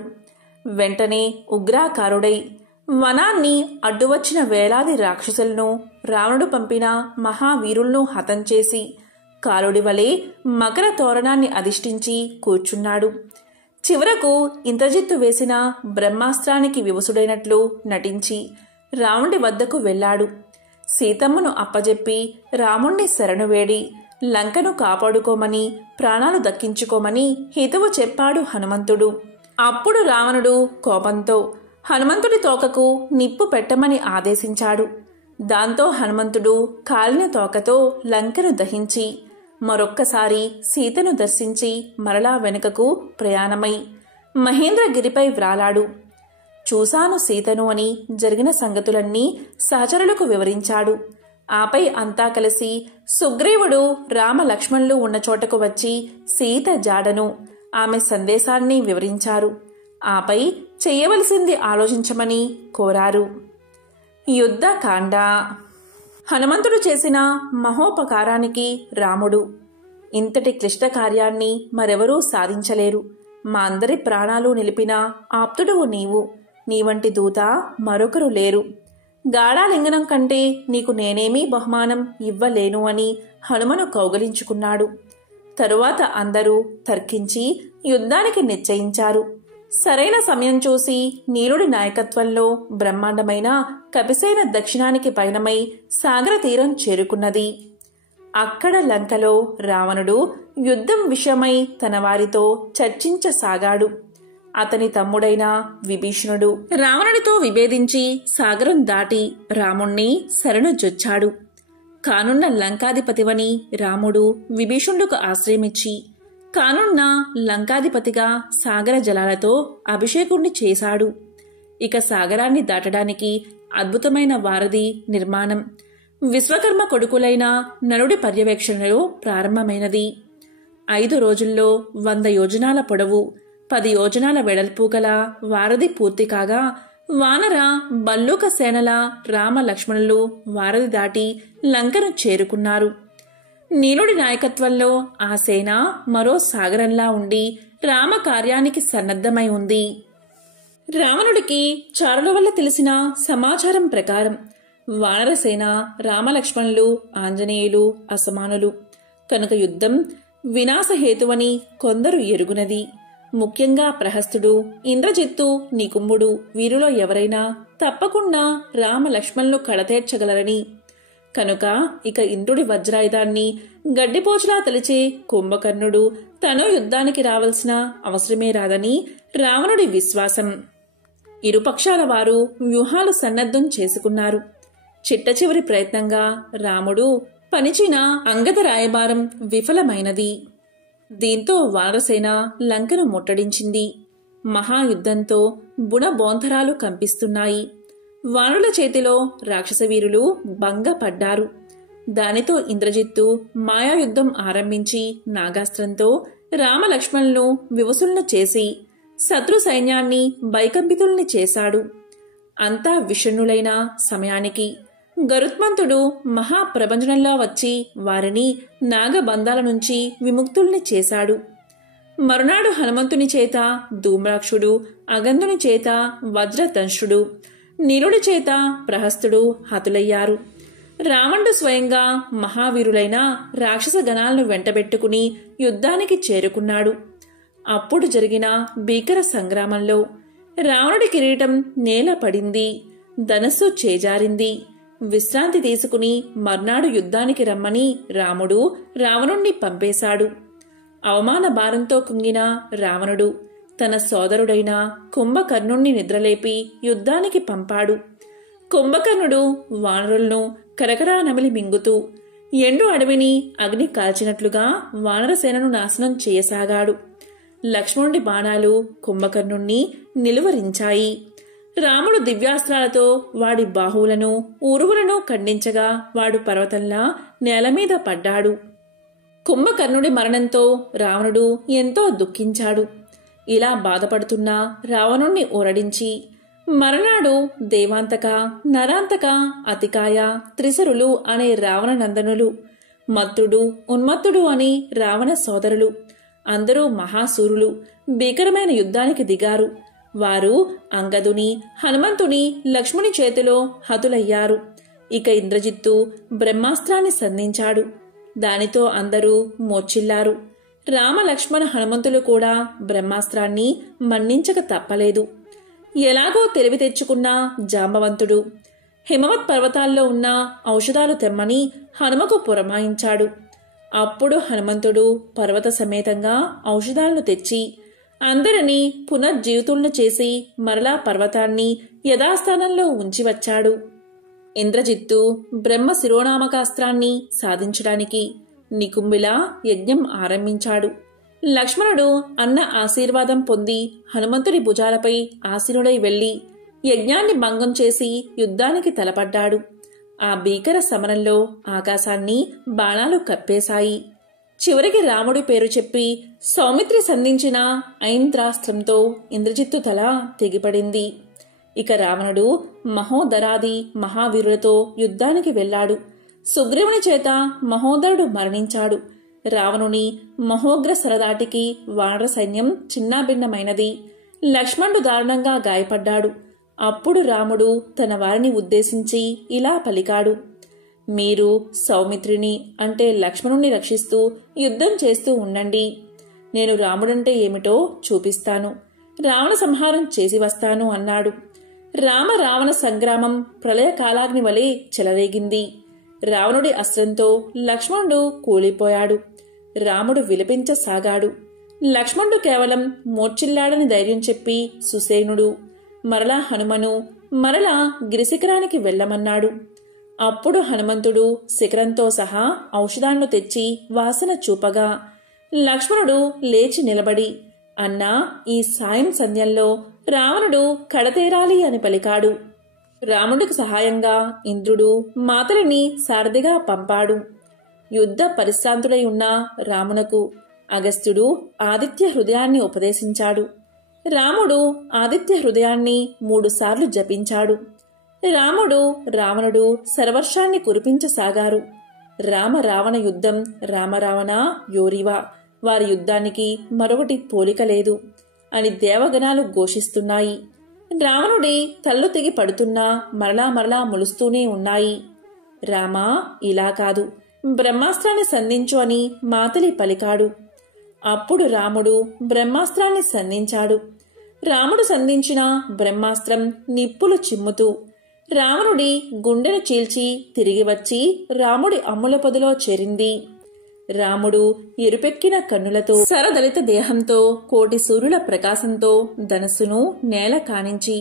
వెంటనే ఉగ్రాకారుడై వనాన్ని అడ్డువచ్చిన వేలాది రాక్షసులను, రావణుడు పంపిన మహావీరులను హతం చేసి కాలుడి వలె మకర తోరణాన్ని అధిష్ఠించి కూర్చున్నాడు. చివరకు ఇంద్రజిత్తు వేసిన బ్రహ్మాస్త్రానికి వివసుడైనట్లు నటించి రావణుడి వద్దకు వెళ్లాడు. సీతమ్మను అప్పజెప్పి రాముణ్ణి శరణు వేడి లంకను కాపాడుకోమని, ప్రాణాలు దక్కించుకోమని హితవు చెప్పాడు హనుమంతుడు. అప్పుడు రావణుడు కోపంతో హనుమంతుడి తోకకు నిప్పు పెట్టమని ఆదేశించాడు. దాంతో హనుమంతుడు కాలిన తోకతో లంకను దహించి మరొక్కసారి సీతను దర్శించి మరలా వెనుకకు ప్రయాణమై మహేంద్రగిరిపై వ్రాలాడు. చూశాను సీతను అని జరిగిన సంగతులన్నీ సహచరులకు వివరించాడు. ఆపై అంతా కలిసి సుగ్రీవుడు రామ లక్ష్మణులు ఉన్న చోటకు వచ్చి సీత జాడను, ఆమె సందేశాన్ని వివరించారు. ఆపై చెయ్యవలసింది ఆలోచించమని కోరారు. యుద్ధకాండ. హనుమంతుడు చేసిన మహోపకారానికి రాముడు: ఇంతటి క్లిష్ట కార్యాన్ని మరెవరూ సాధించలేరు. మా అందరి ప్రాణాలు నిలిపిన ఆప్తుడువు నీవు. నీవంటి దూత మరొకరు లేరు. గాఢాలింగనం కంటే నీకు నేనేమీ బహుమానం ఇవ్వలేను అని హనుమను కౌగలించుకున్నాడు. తరువాత అందరూ తర్కించి యుద్ధానికి నిశ్చయించారు. సరైన సమయం చూసి నీలుడి నాయకత్వంలో బ్రహ్మాండమైన కపిసేన దక్షిణానికి పయనమై సాగర తీరం చేరుకున్నది. అక్కడ లంకలో రావణుడు యుద్ధం విషయమై తన వారితో చర్చించసాగాడు. అతని తమ్ముడైన విభీషణుడు రావణుడితో విభేదించి సాగరం దాటి రాముణ్ణి శరణుజొచ్చాడు. కానున్న లంకాధిపతివని రాముడు విభీషణుడికి ఆశ్రయమిచ్చి కానున్న లంకాధిపతిగా సాగర జలాలతో అభిషేకుణ్ణి చేశాడు. ఇక సాగరాన్ని దాటడానికి అద్భుతమైన వారధి నిర్మాణం విశ్వకర్మ కొడుకులైన నలుడి పర్యవేక్షణలో ప్రారంభమైనది. 5 రోజుల్లో 100 యోజనాల పొడవు, 10 యోజనాల వెడల్పు గల వారధి పూర్తి కాగా వానర బల్లూక సేనల రామ లక్ష్మణులు వారధి దాటి లంకను చేరుకున్నారు. నీలుడి నాయకత్వంలో ఆ సేన మరో సాగరంలా ఉండి రామ కార్యానికి సన్నద్ధమై ఉంది. రావణుడికి చారుల వల్ల తెలిసిన సమాచారం ప్రకారం వానరసేన రామలక్ష్మణులు ఆంజనేయులు అసమానులు కనుక యుద్ధం వినాశహేతువని కొందరు ఎరుగునది. ముఖ్యంగా ప్రహస్తుడు, ఇంద్రజిత్తు, నికుంభుడు వీరిలో ఎవరైనా తప్పకుండా రామలక్ష్మణులు కడతేర్చగలరని, కనుక ఇక ఇంద్రుడి వజ్రాయుధాన్ని గడ్డిపోచులా తలిచే కుంభకర్ణుడు తను యుద్ధానికి రావాల్సిన అవసరమే రాదని రావణుడి విశ్వాసం. ఇరుపక్షాల వారు వ్యూహాలు సన్నద్ధం చేసుకున్నారు. చిట్టచివరి ప్రయత్నంగా రాముడు పనిచిన అంగద రాయబారం విఫలమైనది. దీంతో వానరసేన లంకను ముట్టడించింది. మహాయుద్ధంతో బుణబోంతరాలు కంపిస్తున్నాయి. వానరుల చేతిలో రాక్షసవీరులు భంగపడ్డారు. దానితో ఇంద్రజిత్తు మాయాయుద్ధం ఆరంభించి నాగాస్త్రంతో రామలక్ష్మణులను వివసులను చేసి శత్రు సైన్యాన్ని భయకంపితుల్ని చేశాడు. అంతా విషణ్ణులైన సమయానికి గరుత్మంతుడు మహాప్రభంజనంలా వచ్చి వారిని నాగబంధాల నుంచి విముక్తుల్ని చేశాడు. మరునాడు హనుమంతుని చేత ధూమ్రాక్షుడు, అగంధుని చేత వజ్రదంష్టుడు, నీలుడి చేత ప్రహస్తుడు హతులయ్యారు. రావణుడు స్వయంగా మహావీరులైన రాక్షస గణాలను వెంటబెట్టుకుని యుద్ధానికి చేరుకున్నాడు. అప్పుడు జరిగిన భీకర సంగ్రామంలో రావణుడి కిరీటం నేల పడింది, ధనస్సు చేజారింది. విశ్రాంతి తీసుకుని మర్నాడు యుద్ధానికి రమ్మని రాముడు రావణుణ్ణి పంపేశాడు. అవమాన భారంతో కుంగిన రావణుడు తన సోదరుడైన కుంభకర్ణుణ్ణి నిద్రలేపి యుద్ధానికి పంపాడు. కుంభకర్ణుడు వానరులను కరకరా నమిలి మింగుతూ ఎండు అడవిని అగ్ని కాల్చినట్లుగా వానరసేనను నాశనం చేయసాగాడు. లక్ష్మణుడి బాణాలు కుంభకర్ణుణ్ణి నిలువరించాయి. రాముడు దివ్యాస్త్రాలతో వాడి బాహువులను ఉరువులను ఖండించగా వాడు పర్వతంలా నేలమీద పడ్డాడు. కుంభకర్ణుడి మరణంతో రావణుడు ఎంతో దుఃఖించాడు. ఇలా బాధపడుతున్న రావణుణ్ణి ఊరడించి మరనాడు దేవాంతక, నరాంతక, అతికాయ, త్రిశరులు అనే రావణ నందనులు, మత్తుడు, ఉన్మత్తుడు అని రావణ సోదరులు అందరూ మహాసూరులు భీకరమైన యుద్ధానికి దిగారు. వారు అంగదుని, హనుమంతుని, లక్ష్మణి చేతిలో హతులయ్యారు. ఇక ఇంద్రజిత్తు బ్రహ్మాస్త్రాన్ని సంధించాడు. దానితో అందరూ మోర్చిల్లారు. రామ, లక్ష్మణ, హనుమంతులు కూడా బ్రహ్మాస్త్రాన్ని మన్నించక తప్పలేదు. ఎలాగో తెలివి తెచ్చుకున్న జాంబవంతుడు హిమవత్ పర్వతాల్లో ఉన్న ఔషధాలు తెమ్మని హనుమకు పురమాయించాడు. అప్పుడు హనుమంతుడు పర్వత సమేతంగా ఔషధాలను తెచ్చి అందరినీ పునర్జీవితులను చేసి మరలా పర్వతాన్ని యథాస్థానంలో ఉంచి వచ్చాడు. ఇంద్రజిత్తు బ్రహ్మ శిరోనామకాస్త్రాన్ని సాధించడానికి నికుంభిలా యజ్ఞం ఆరంభించాడు. లక్ష్మణుడు అన్న ఆశీర్వాదం పొంది హనుమంతుడి భుజాలపై ఆసీనుడై వెళ్లి యజ్ఞాన్ని భంగం చేసి యుద్ధానికి తలపడ్డాడు. ఆ భీకర సమరంలో ఆకాశాన్ని బాణాలు కప్పేశాయి. చివరికి రాముడి పేరు చెప్పి సౌమిత్రి సంధించిన ఐంద్రాస్త్రంతో ఇంద్రజిత్తు తల తెగిపడింది. ఇక రావణుడు మహోదరాది మహావీరులతో యుద్ధానికి వెళ్లాడు. సుగ్రీవుని చేత మహోదరుడు మరణించాడు. రావణుని మహోగ్ర సరదాటికి వానర సైన్యం చిన్నాభిన్నమైనది. లక్ష్మణుడు దారుణంగా గాయపడ్డాడు. అప్పుడు రాముడు తన వారిని ఉద్దేశించి ఇలా పలికాడు: మీరు సౌమిత్రిని అంటే లక్ష్మణుణ్ణి రక్షిస్తూ యుద్ధం చేస్తూ ఉండండి. నేను రాముడంటే ఏమిటో చూపిస్తాను, రావణ సంహారం చేసి వస్తాను అన్నాడు. రామ రావణ సంగ్రామం ప్రళయకాలాగ్ని వలె చెలరేగింది. రావణుడి అస్త్రంతో లక్ష్మణుడు కూలిపోయాడు. రాముడు విలపించసాగాడు. లక్ష్మణుడు కేవలం మోర్చిల్లాడని ధైర్యం చెప్పి సుసేనుడు మరలా హనుమను మరలా గిరిశిఖరానికి వెళ్లమన్నాడు. అప్పుడు హనుమంతుడు శిఖరంతో సహా ఔషధాలను తెచ్చి వాసన చూపగా లక్ష్మణుడు లేచి నిలబడి, అన్నా, ఈ సాయం సంధ్యంలో రావణుడు కడతేరాలి అని పలికాడు. రాముడికి సహాయంగా ఇంద్రుడు మాతలిని సారథిగా పంపాడు. యుద్ధ పరిశ్రాంతుడై ఉన్న రామునకు అగస్త్యుడు ఆదిత్య హృదయాన్ని ఉపదేశించాడు. రాముడు ఆదిత్య హృదయాన్ని 3 సార్లు జపించాడు. రాముడు రావణుడు సర్వర్షాన్ని కురిపించసాగారు. రామ రావణ యుద్ధం రామరావణ యోరివా, వారి యుద్ధానికి మరొకటి పోలిక లేదు అని దేవగణాలు ఘోషిస్తున్నాయి. రావణుడి కళ్ళు తెగి పడుతున్నా మరలా మరలా ములుస్తూనే ఉన్నాయి. రామా, ఇలా కాదు, బ్రహ్మాస్త్రాన్ని సంధించు అని మాతలి పలికాడు. అప్పుడు రాముడు బ్రహ్మాస్త్రాన్ని సంధించాడు. రాముడు సంధించిన బ్రహ్మాస్త్రం నిప్పులు చిమ్ముతూ రావణుడి గుండెను చీల్చి తిరిగి వచ్చి రాముడి అమ్ముల పొదలో చేరింది. రాముడు ఎరుపెక్కిన కన్నులతో సరదలిత దేహంతో కోటి సూర్యుల ప్రకాశంతో ధనస్సును నేల కానించి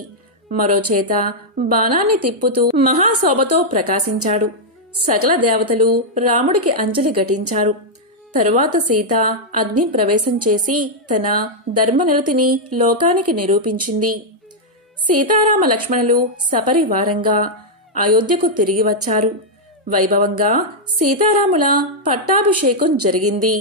మరో చేత బాణాన్ని తిప్పుతూ మహాశోభతో ప్రకాశించాడు. సకల దేవతలు రాముడికి అంజలి ఘటించారు. తరువాత సీత అగ్ని ప్రవేశం చేసి తన ధర్మనిరతిని లోకానికి నిరూపించింది. సీతారామ లక్ష్మణులు సపరివారంగా అయోధ్యకు తిరిగి వచ్చారు. వైభవంగా సీతారాముల పట్టాభిషేకం జరిగింది.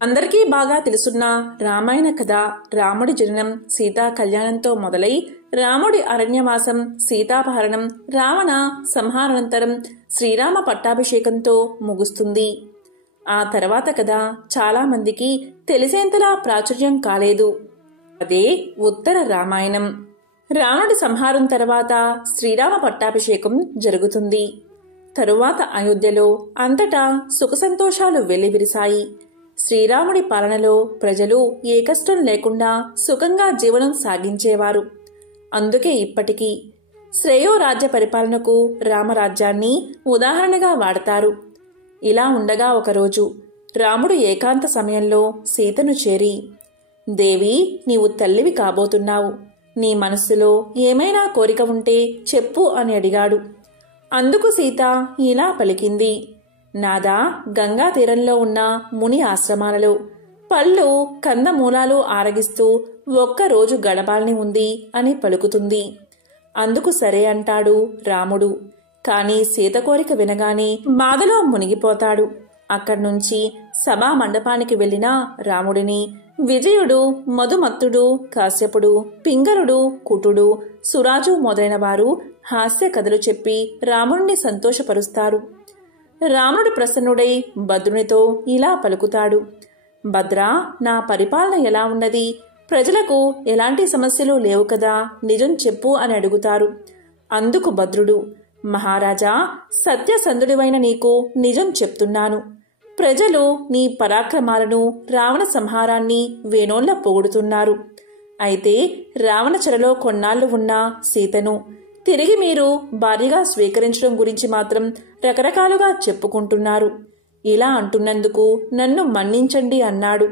అందరికీ బాగా తెలుసున్న రామాయణ కథ రాముడి జననం, సీతా కళ్యాణంతో మొదలై రాముడి అరణ్యవాసం, సీతాపహరణం, రావణ సంహారానంతరం శ్రీరామ పట్టాభిషేకంతో ముగుస్తుంది. ఆ తర్వాత కథ చాలా మందికి తెలిసేంతలా ప్రాచుర్యం కాలేదు. అదే ఉత్తర రామాయణం. రావణుడి సంహారం తర్వాత శ్రీరామ పట్టాభిషేకం జరుగుతుంది. తరువాత అయోధ్యలో అంతటా సుఖ సంతోషాలు వెల్లివిరిశాయి. శ్రీరాముడి పాలనలో ప్రజలు ఏ కష్టం లేకుండా సుఖంగా జీవనం సాగించేవారు. అందుకే ఇప్పటికీ శ్రేయో రాజ్య పరిపాలనకు రామరాజ్యాన్ని ఉదాహరణగా వాడతారు. ఇలా ఉండగా ఒకరోజు రాముడు ఏకాంత సమయంలో సీతను చేరి, దేవి, నీవు తల్లివి కాబోతున్నావు. నీ మనస్సులో ఏమైనా కోరిక ఉంటే చెప్పు అని అడిగాడు. అందుకు సీత ఇలా పలికింది, నాదా, గంగా తీరంలో ఉన్న ముని ఆశ్రమాలలో పళ్ళు కందమూలాలు ఆరగిస్తూ ఒక్కరోజు గడపాలని ఉంది అని పలుకుతుంది. అందుకు సరే అంటాడు రాముడు. కాని సీత కోరిక వినగానే బాధలో మునిగిపోతాడు. అక్కడ్నుంచి సభా మండపానికి వెళ్లిన రాముడిని విజయుడు, మధుమత్తుడు, కాశ్యపుడు, పింగళుడు, కుటుడు, సురాజు మొదలైన వారు హాస్య కథలు చెప్పి రాముడిని సంతోషపరుస్తారు. రాముడు ప్రసన్నుడై భద్రునితో ఇలా పలుకుతాడు, భద్రా, నా పరిపాలన ఎలా ఉన్నది? ప్రజలకు ఎలాంటి సమస్యలు లేవు కదా, నిజం చెప్పు అని అడుగుతారు. అందుకు భద్రుడు, మహారాజా, సత్యసంధుడివైన నీకు నిజం చెప్తున్నాను. ప్రజలు నీ పరాక్రమాలను, రావణ సంహారాన్ని వేణోళ్ల పొగుడుతున్నారు. అయితే రావణ చెరలో కొన్నాళ్లు ఉన్న సీతను తిరిగి మీరు భార్యగా స్వీకరించడం గురించి మాత్రం రకరకాలుగా చెప్పుకుంటున్నారు. ఇలా అంటున్నందుకు నన్ను మన్నించండి అన్నాడు.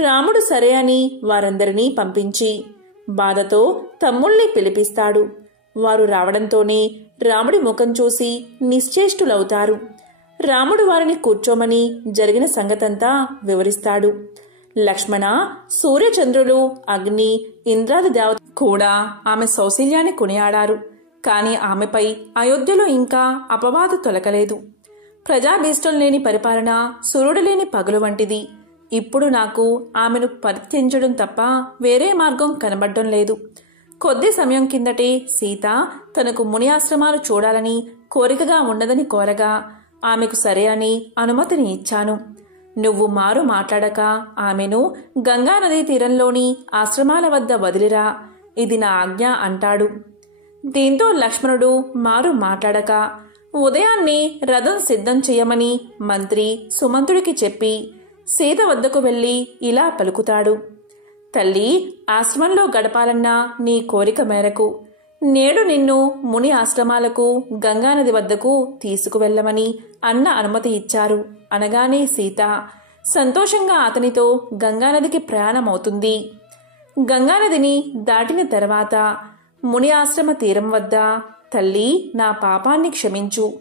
రాముడు సరే అని వారందరినీ పంపించి బాధతో తమ్ముల్ని పిలిపిస్తాడు. వారు రావడంతోనే రాముడి ముఖం చూసి నిశ్చేష్టులవుతారు. రాముడు వారిని కూర్చోమని జరిగిన సంగతంతా వివరిస్తాడు. లక్ష్మణ, సూర్యచంద్రులు, అగ్ని, ఇంద్రాది దేవత కూడా ఆమె సౌశల్యాన్ని కొనియాడారు. కాని ఆమెపై అయోధ్యలో ఇంకా అపవాదు తొలకలేదు. ప్రజాభీష్టం లేని పరిపాలన సూర్యుడు లేని పగలు వంటిది. ఇప్పుడు నాకు ఆమెను పరిత్యజించడం తప్ప వేరే మార్గం కనబడ్డం లేదు. కొద్ది సమయం కిందటే సీత తనకు ముని ఆశ్రమాలు చూడాలని కోరికగా ఉన్నదని కోరగా ఆమెకు సరే అని అనుమతిని ఇచ్చాను. నువ్వు మారు మాట్లాడక ఆమెను గంగానదీ తీరంలోని ఆశ్రమాల వద్ద వదిలిరా, ఇది నా ఆజ్ఞ అంటాడు. దీంతో లక్ష్మణుడు మారు మాట్లాడక ఉదయాన్నే రథం సిద్ధం చేయమని మంత్రి సుమంతుడికి చెప్పి సీత వద్దకు వెళ్లి ఇలా పలుకుతాడు, తల్లి, ఆశ్రమంలో గడపాలన్న నీ కోరిక మేరకు నేడు నిన్ను ముని ఆశ్రమాలకు గంగానది వద్దకు తీసుకువెళ్లమని అన్న అనుమతి ఇచ్చారు. అనగానే సీత సంతోషంగా అతనితో గంగానదికి ప్రయాణమవుతుంది. గంగానదిని దాటిన తర్వాత ముని ఆశ్రమ తీరం వద్ద, తల్లి, నా పాపాన్ని క్షమించు.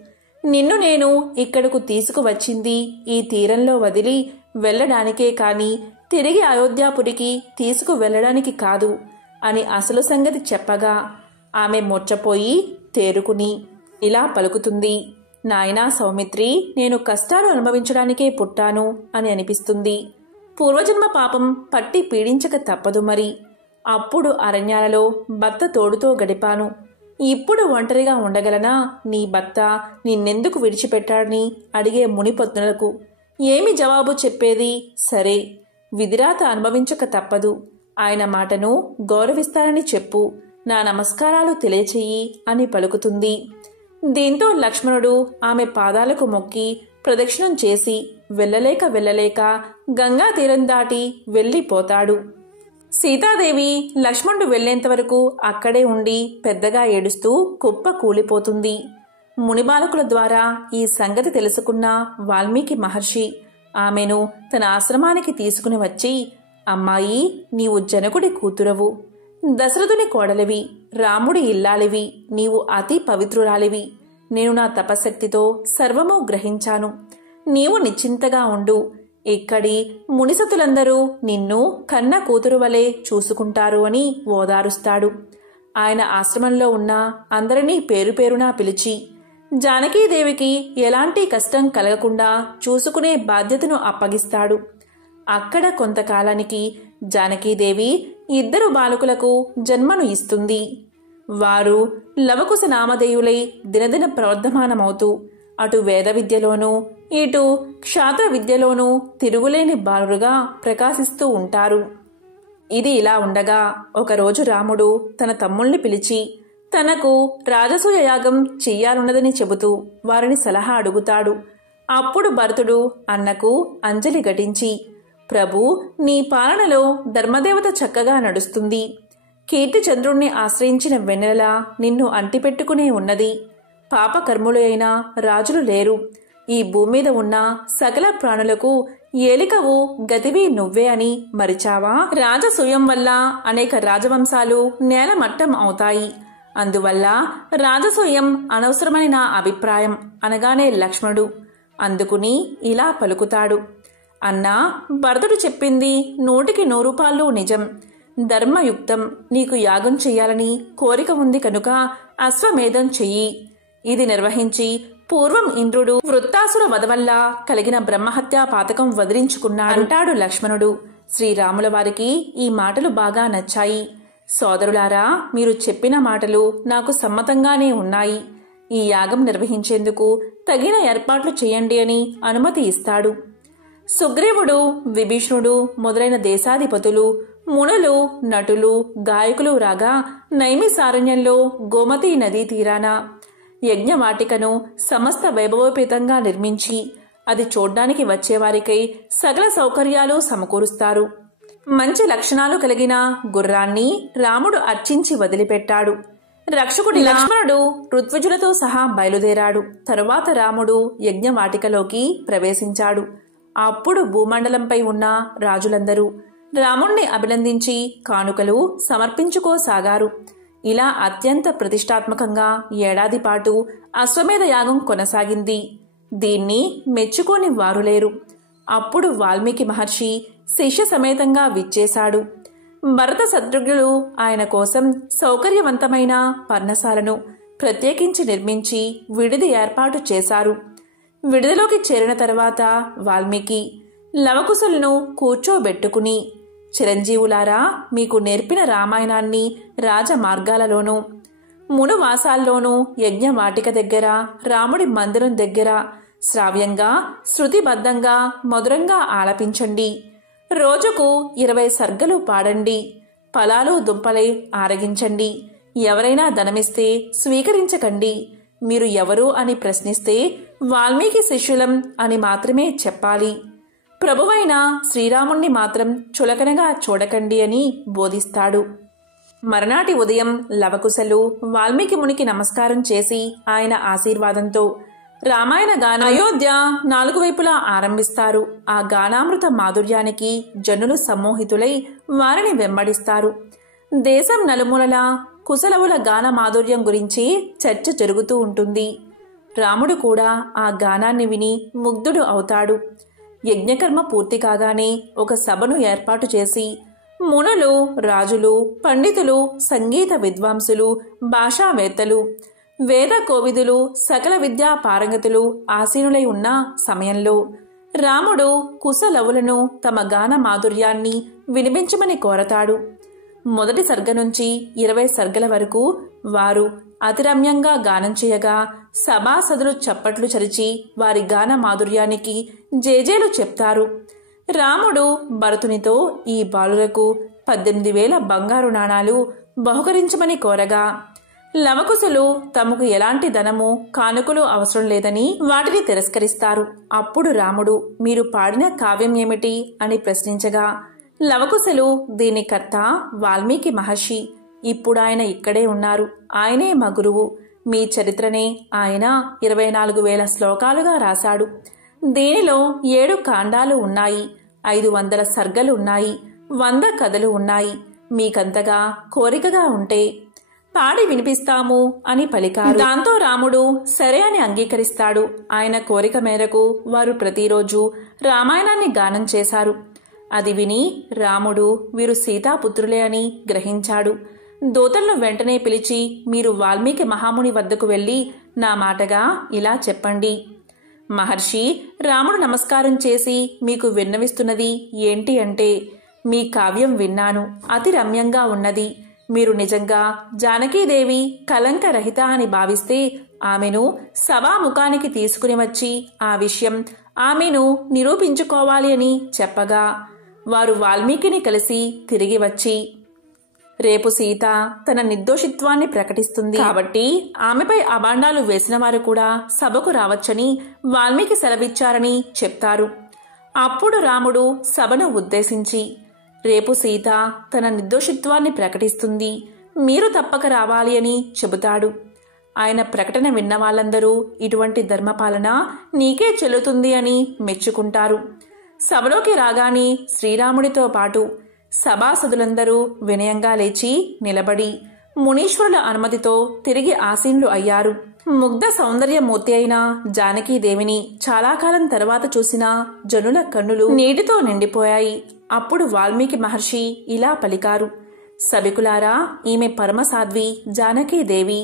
నిన్ను నేను ఇక్కడకు తీసుకువచ్చింది ఈ తీరంలో వదిలి వెళ్లడానికే కాని తిరిగి అయోధ్యాపురికి తీసుకువెళ్లడానికి కాదు అని అసలు సంగతి చెప్పగా ఆమె మూర్ఛపోయి తేరుకుని ఇలా పలుకుతుంది, నాయనా సౌమిత్రి, నేను కష్టాలు అనుభవించడానికే పుట్టాను అని అనిపిస్తుంది. పూర్వజన్మ పాపం పట్టి పీడించక తప్పదు మరి. అప్పుడు అరణ్యాలలో భర్త తోడుతో గడిపాను. ఇప్పుడు ఒంటరిగా ఉండగలనా? నీ భర్త నిన్నెందుకు విడిచిపెట్టాడని అడిగే మునిపత్నులకు ఏమి జవాబు చెప్పేది? సరే, విధిరాత అనుభవించక తప్పదు. ఆయన మాటను గౌరవిస్తానని చెప్పు. నా నమస్కారాలు తెలియచేయి అని పలుకుతుంది. దీంతో లక్ష్మణుడు ఆమె పాదాలకు మొక్కి ప్రదక్షిణం చేసి వెళ్ళలేక గంగా తీరం దాటి వెళ్ళిపోతాడు. సీతాదేవి లక్ష్మణుడు వెళ్లేంతవరకు అక్కడే ఉండి పెద్దగా ఏడుస్తూ కుప్ప కూలిపోతుంది. మునిబాలకుల ద్వారా ఈ సంగతి తెలుసుకున్న వాల్మీకి మహర్షి ఆమెను తన ఆశ్రమానికి తీసుకుని వచ్చి, అమ్మాయి, నీవు జనకుడి కూతురవు, దశరథుని కోడలివి, రాముడి ఇల్లాలివి, నీవు అతి పవిత్రురాలివి. నేను నా తపశక్తితో సర్వము గ్రహించాను. నీవు నిశ్చింతగా ఉండు. ఇక్కడి మునిసతులందరూ నిన్ను కన్న కూతురు వలె చూసుకుంటారు అని ఓదారుస్తాడు. ఆయన ఆశ్రమంలో ఉన్న అందరినీ పేరు పేరునా పిలిచి జానకీదేవికి ఎలాంటి కష్టం కలగకుండా చూసుకునే బాధ్యతను అప్పగిస్తాడు. అక్కడ కొంతకాలానికి జానకీదేవి 2 బాలకులకు జన్మను ఇస్తుంది. వారు లవకుశ నామధేయులై దినదిన ప్రవర్ధమానమవుతూ అటు వేద విద్యలోనూ ఇటు క్షాత్ర విద్యలోనూ తిరుగులేని బాలురుగా ప్రకాశిస్తూ ఉంటారు. ఇది ఇలా ఉండగా ఒకరోజు రాముడు తన తమ్ముల్ని పిలిచి తనకు రాజసూయ యాగం చెయ్యాలున్నదని చెబుతూ వారిని సలహా అడుగుతాడు. అప్పుడు భరతుడు అన్నకు అంజలి ఘటించి, ప్రభు, నీ పాలనలో ధర్మదేవత చక్కగా నడుస్తుంది. కీర్తిచంద్రుణ్ణి ఆశ్రయించిన వెన్నెల నిన్ను అంటిపెట్టుకునే ఉన్నది. పాపకర్ములు అయిన రాజులు లేరు. ఈ భూమి మీద ఉన్న సకల ప్రాణులకు ఏలికవు గతివి నువ్వే అని మరిచావా? రాజసూయం వల్ల అనేక రాజవంశాలు నేలమట్టం అవుతాయి. అందువల్ల రాజసూయం అనవసరమని నా అభిప్రాయం అనగానే లక్ష్మణుడు అందుకుని ఇలా పలుకుతాడు. అన్నా, భరతుడు చెప్పింది 100% నిజం. ధర్మయుక్తం. నీకు యాగం చెయ్యాలని కోరిక ఉంది కనుక అశ్వమేధం చెయ్యి. ఇది నిర్వహించి పూర్వం ఇంద్రుడు వృత్తాసుర వధ వల్ల కలిగిన బ్రహ్మహత్యా పాతకం వదిలించుకున్నాడు అంటాడు లక్ష్మణుడు. శ్రీరాముల వారికి ఈ మాటలు బాగా నచ్చాయి. సోదరులారా, మీరు చెప్పిన మాటలు నాకు సమ్మతంగానే ఉన్నాయి. ఈ యాగం నిర్వహించేందుకు తగిన ఏర్పాట్లు చేయండి అని అనుమతి ఇస్తాడు. సుగ్రీవుడు, విభీషణుడు మొదలైన దేశాధిపతులు, మునులు, నటులు, గాయకులు రాగా నైమిసారణ్యంలో గోమతీ నదీ తీరాన యజ్ఞవాటికను సమస్త వైభవోపేతంగా నిర్మించి అది చూడ్డానికి వచ్చేవారికై సకల సౌకర్యాలు సమకూరుస్తారు. మంచి లక్షణాలు కలిగిన గుర్రాన్ని రాముడు అర్చించి వదిలిపెట్టాడు. రక్షకుడి లక్ష్మణుడు ఋత్విజులతో సహా బయలుదేరాడు. తరువాత రాముడు యజ్ఞవాటికలోకి ప్రవేశించాడు. అప్పుడు భూమండలంపై ఉన్న రాజులందరూ రాముణ్ణి అభినందించి కానుకలు సమర్పించుకోసాగారు. ఇలా అత్యంత ప్రతిష్టాత్మకంగా ఏడాది పాటు అశ్వమేధ యాగం కొనసాగింది. దీన్ని మెచ్చుకోని వారు లేరు. అప్పుడు వాల్మీకి మహర్షి శిష్య సమేతంగా విచ్చేశాడు. భరత శత్రుఘ్నులు ఆయన కోసం సౌకర్యవంతమైన పర్ణశాలను ప్రత్యేకించి నిర్మించి విడిది ఏర్పాటు చేశారు. విడిదిలోకి చేరిన తర్వాత వాల్మీకి లవకుశులను కూర్చోబెట్టుకుని, చిరంజీవులారా, మీకు నేర్పిన రామాయణాన్ని రాజమార్గాలలోనూ మునువాసాల్లోనూ యజ్ఞవాటిక దగ్గర, రాముడి మందిరం దగ్గర శ్రావ్యంగా శృతిబద్ధంగా మధురంగా ఆలపించండి. రోజుకు 20 సర్గలు పాడండి. ఫలాలు దుంపలై ఆరగించండి. ఎవరైనా ధనమిస్తే స్వీకరించకండి. మీరు ఎవరు అని ప్రశ్నిస్తే వాల్మీకి శిష్యులం అని మాత్రమే చెప్పాలి. ప్రభువైన శ్రీరాముణ్ణి మాత్రం చులకనగా చూడకండి అని బోధిస్తాడు. మరునాటి ఉదయం లవకుశలు వాల్మీకి మునికి నమస్కారం చేసి ఆయన ఆశీర్వాదంతో రామాయణ గానం అయోధ్య 4 వైపులా ఆరంభిస్తారు. ఆ గానామృత మాధుర్యానికి జనులు సమ్మోహితులై వారిని వెంబడిస్తారు. దేశం నలుమూలలా కుశలవుల గాన మాధుర్యం గురించి చర్చ జరుగుతూ ఉంటుంది. రాముడు కూడా ఆ గానాన్ని విని ముగ్ధుడు అవుతాడు. యజ్ఞకర్మ పూర్తి కాగానే ఒక సభను ఏర్పాటు చేసి మునులు, రాజులు, పండితులు, సంగీత విద్వాంసులు, భాషావేత్తలు, వేద కోవిదులు, సకల విద్యా పారంగతులు ఆసీనులై ఉన్న సమయంలో రాముడు కుశలవులను తమ గాన మాధుర్యాన్ని వినిపించమని కోరతాడు. మొదటి సర్గ నుంచి 20 సర్గల వరకు వారు అతిరమ్యంగా గానం చేయగా సభాసదులు చప్పట్లు చరిచి వారి గాన మాధుర్యానికి జేజేలు చెప్తారు. రాముడు భరతునితో ఈ బాలులకు 18,000 బంగారు నాణాలు, బహుకరించమని కోరగా లవకుశులు తమకు ఎలాంటి ధనము కానుకలు అవసరం లేదని వాటిని తిరస్కరిస్తారు. అప్పుడు రాముడు, మీరు పాడిన కావ్యం ఏమిటి అని ప్రశ్నించగా లవకుశలు, దీని కర్త వాల్మీకి మహర్షి. ఇప్పుడు ఆయన ఇక్కడే ఉన్నారు. ఆయనే మా గురువు. మీ చరిత్రనే ఆయన 24,000 శ్లోకాలుగా రాశాడు. దీనిలో 7 కాండాలు ఉన్నాయి, 500 సర్గలు ఉన్నాయి, 100 కథలు ఉన్నాయి. మీకంతగా కోరికగా ఉంటే పాడి వినిపిస్తాము అని పలికారు. దాంతో రాముడు సరే అని అంగీకరిస్తాడు. ఆయన కోరిక మేరకు వారు ప్రతిరోజు రామాయణాన్ని గానం చేశారు. అది విని రాముడు వీరు సీతాపుత్రులే అని గ్రహించాడు. దూతలను వెంటనే పిలిచి, మీరు వాల్మీకి మహాముని వద్దకు వెళ్ళి నా మాటగా ఇలా చెప్పండి. మహర్షి, రాముడు నమస్కారం చేసి మీకు విన్నవిస్తున్నది ఏంటి అంటే, మీ కావ్యం విన్నాను, అతి రమ్యంగా ఉన్నది. మీరు నిజంగా జానకీదేవి కలంకరహిత అని భావిస్తే ఆమెను సభాముఖానికి తీసుకుని వచ్చి ఆ విషయం ఆమెను నిరూపించుకోవాలి అని చెప్పగా వారు వాల్మీకిని కలిసి తిరిగి వచ్చి, రేపు సీత తన నిర్దోషిత్వాన్ని ప్రకటిస్తుంది కాబట్టి ఆమెపై అభాండాలు వేసిన వారు కూడా సభకు రావచ్చని వాల్మీకి సెలవిచ్చారని చెప్తారు. అప్పుడు రాముడు సభను ఉద్దేశించి, రేపు సీత తన నిర్దోషిత్వాన్ని ప్రకటిస్తుంది, మీరు తప్పక రావాలి అని చెబుతాడు. ఆయన ప్రకటన విన్న వాళ్ళందరూ ఇటువంటి ధర్మపాలన నీకే చెల్లుతుంది అని మెచ్చుకుంటారు. సభలోకి రాగానే శ్రీరాముడితో పాటు సభాసదులందరూ వినయంగా లేచి నిలబడి మునీశ్వరుల అనుమతితో తిరిగి ఆసీనులు అయ్యారు. ముగ్ధ సౌందర్యమూర్తి అయిన జానకీదేవిని చాలా కాలం తర్వాత చూసిన జనుల కన్నులు నీటితో నిండిపోయాయి. అప్పుడు వాల్మీకి మహర్షి ఇలా పలికారు, సభికులారా, ఈమె పరమసాధ్వి జానకీదేవి,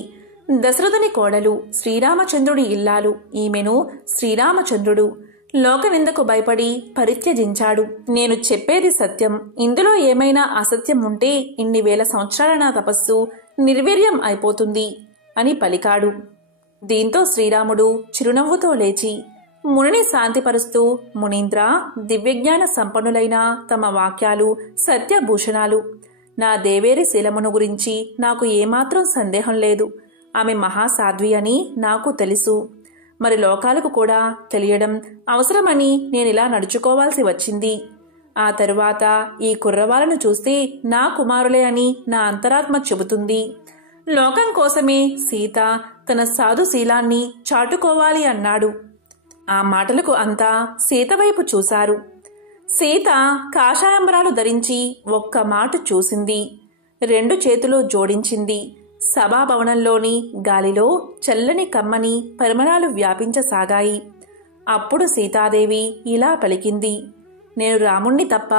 దశరథుని కోడలు, శ్రీరామచంద్రుడి ఇల్లాలు. ఈమెను శ్రీరామచంద్రుడు లోకనిందకు భయపడి పరిత్యజించాడు. నేను చెప్పేది సత్యం. ఇందులో ఏమైనా అసత్యం ఉంటే ఇన్ని వేల సంవత్సరాల నా తపస్సు నిర్వీర్యం అయిపోతుంది అని పలికాడు. దీంతో శ్రీరాముడు చిరునవ్వుతో లేచి మునిని శాంతిపరుస్తూ, మునీంద్ర, దివ్యజ్ఞాన సంపన్నులైన తమ వాక్యాలు సత్యభూషణాలు. నా దేవేరి శీలమును గురించి నాకు ఏమాత్రం సందేహం లేదు. ఆమె మహాసాధ్వి అని నాకు తెలుసు. మరి లోకాలకు కూడా తెలియడం అవసరమని నేనిలా నడుచుకోవాల్సి వచ్చింది. ఆ తరువాత ఈ కుర్రవాళ్ళను చూస్తే నా కుమారులే అని నా అంతరాత్మ చెబుతుంది. లోకం కోసమే సీత తన సాధుశీలాన్ని చాటుకోవాలి అన్నాడు. ఆ మాటలకు అంతా సీత వైపు చూశారు. సీత కాషాయంబరాలు ధరించి ఒక్క మాట చూసింది. 2 చేతులు జోడించింది. సభాభవనంలోని గాలిలో చల్లని కమ్మని పరిమళాలు వ్యాపించసాగాయి. అప్పుడు సీతాదేవి ఇలా పలికింది, నేను రాముణ్ణి తప్ప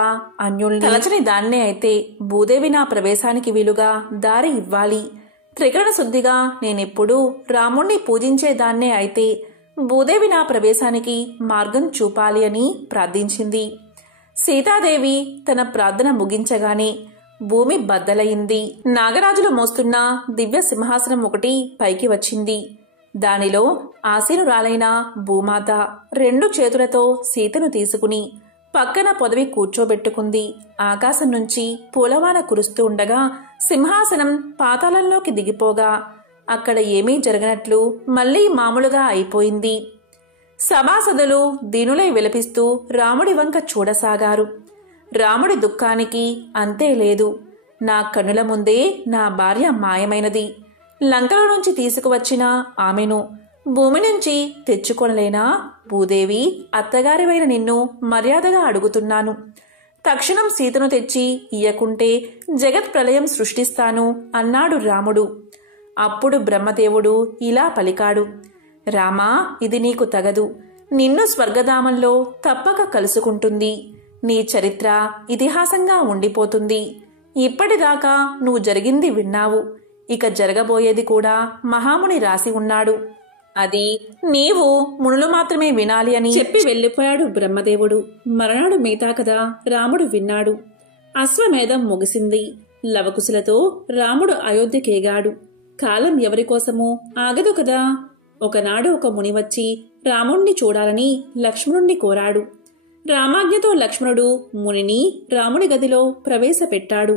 అన్యుల్ని తలచని దాన్నే అయితే భూదేవి నా ప్రవేశానికి వీలుగా దారి ఇవ్వాలి. త్రికరణ శుద్ధిగా నేనెప్పుడూ రాముణ్ణి పూజించేదాన్నే అయితే భూదేవి నా ప్రవేశానికి మార్గం చూపాలి అని ప్రార్థించింది. సీతాదేవి తన ప్రార్థన ముగించగానే భూమి బద్దలయింది. నాగరాజులు మోస్తున్న దివ్య సింహాసనం ఒకటి పైకి వచ్చింది. దానిలో ఆసీనురాలైన భూమాత 2 చేతులతో సీతను తీసుకుని పక్కన పొదవి కూర్చోబెట్టుకుంది. ఆకాశం నుంచి పూలవాన కురుస్తూ ఉండగా సింహాసనం పాతాళంలోకి దిగిపోగా అక్కడ ఏమీ జరగనట్లు మళ్లీ మామూలుగా అయిపోయింది. సభాసదులు దీనులై విలపిస్తూ రాముడి వంక చూడసాగారు. రాముడి దుఃఖానికి అంతే లేదు. నా కన్నుల ముందే నా భార్య మాయమైనది. లంకల నుంచి తీసుకువచ్చిన ఆమెను భూమి నుంచి తెచ్చుకొనలేనా? భూదేవి, అత్తగారివైన నిన్ను మర్యాదగా అడుగుతున్నాను. తక్షణం సీతను తెచ్చి ఇయ్యకుంటే జగత్ ప్రళయం సృష్టిస్తాను అన్నాడు రాముడు. అప్పుడు బ్రహ్మదేవుడు ఇలా పలికాడు, రామా, ఇది నీకు తగదు. నిన్ను స్వర్గధామంలో తప్పక కలుసుకుంటుంది. నీ చరిత్ర ఇతిహాసంగా ఉండిపోతుంది. ఇప్పటిదాకా నువ్వు జరిగింది విన్నావు. ఇక జరగబోయేది కూడా మహాముని రాసి ఉన్నాడు. అది నీవు మునులు మాత్రమే వినాలి అని చెప్పి వెళ్ళిపోయాడు బ్రహ్మదేవుడు. మరనాడు మిగతా కథ రాముడు విన్నాడు. అశ్వమేధం ముగిసింది. లవకుశులతో రాముడు అయోధ్యకేగాడు. కాలం ఎవరికోసమూ ఆగదు కదా. ఒకనాడు ఒక ముని వచ్చి రాముణ్ణి చూడాలని లక్ష్మణుణ్ణి కోరాడు. రామాజ్ఞతో లక్ష్మణుడు మునిని రాముడి గదిలో ప్రవేశపెట్టాడు.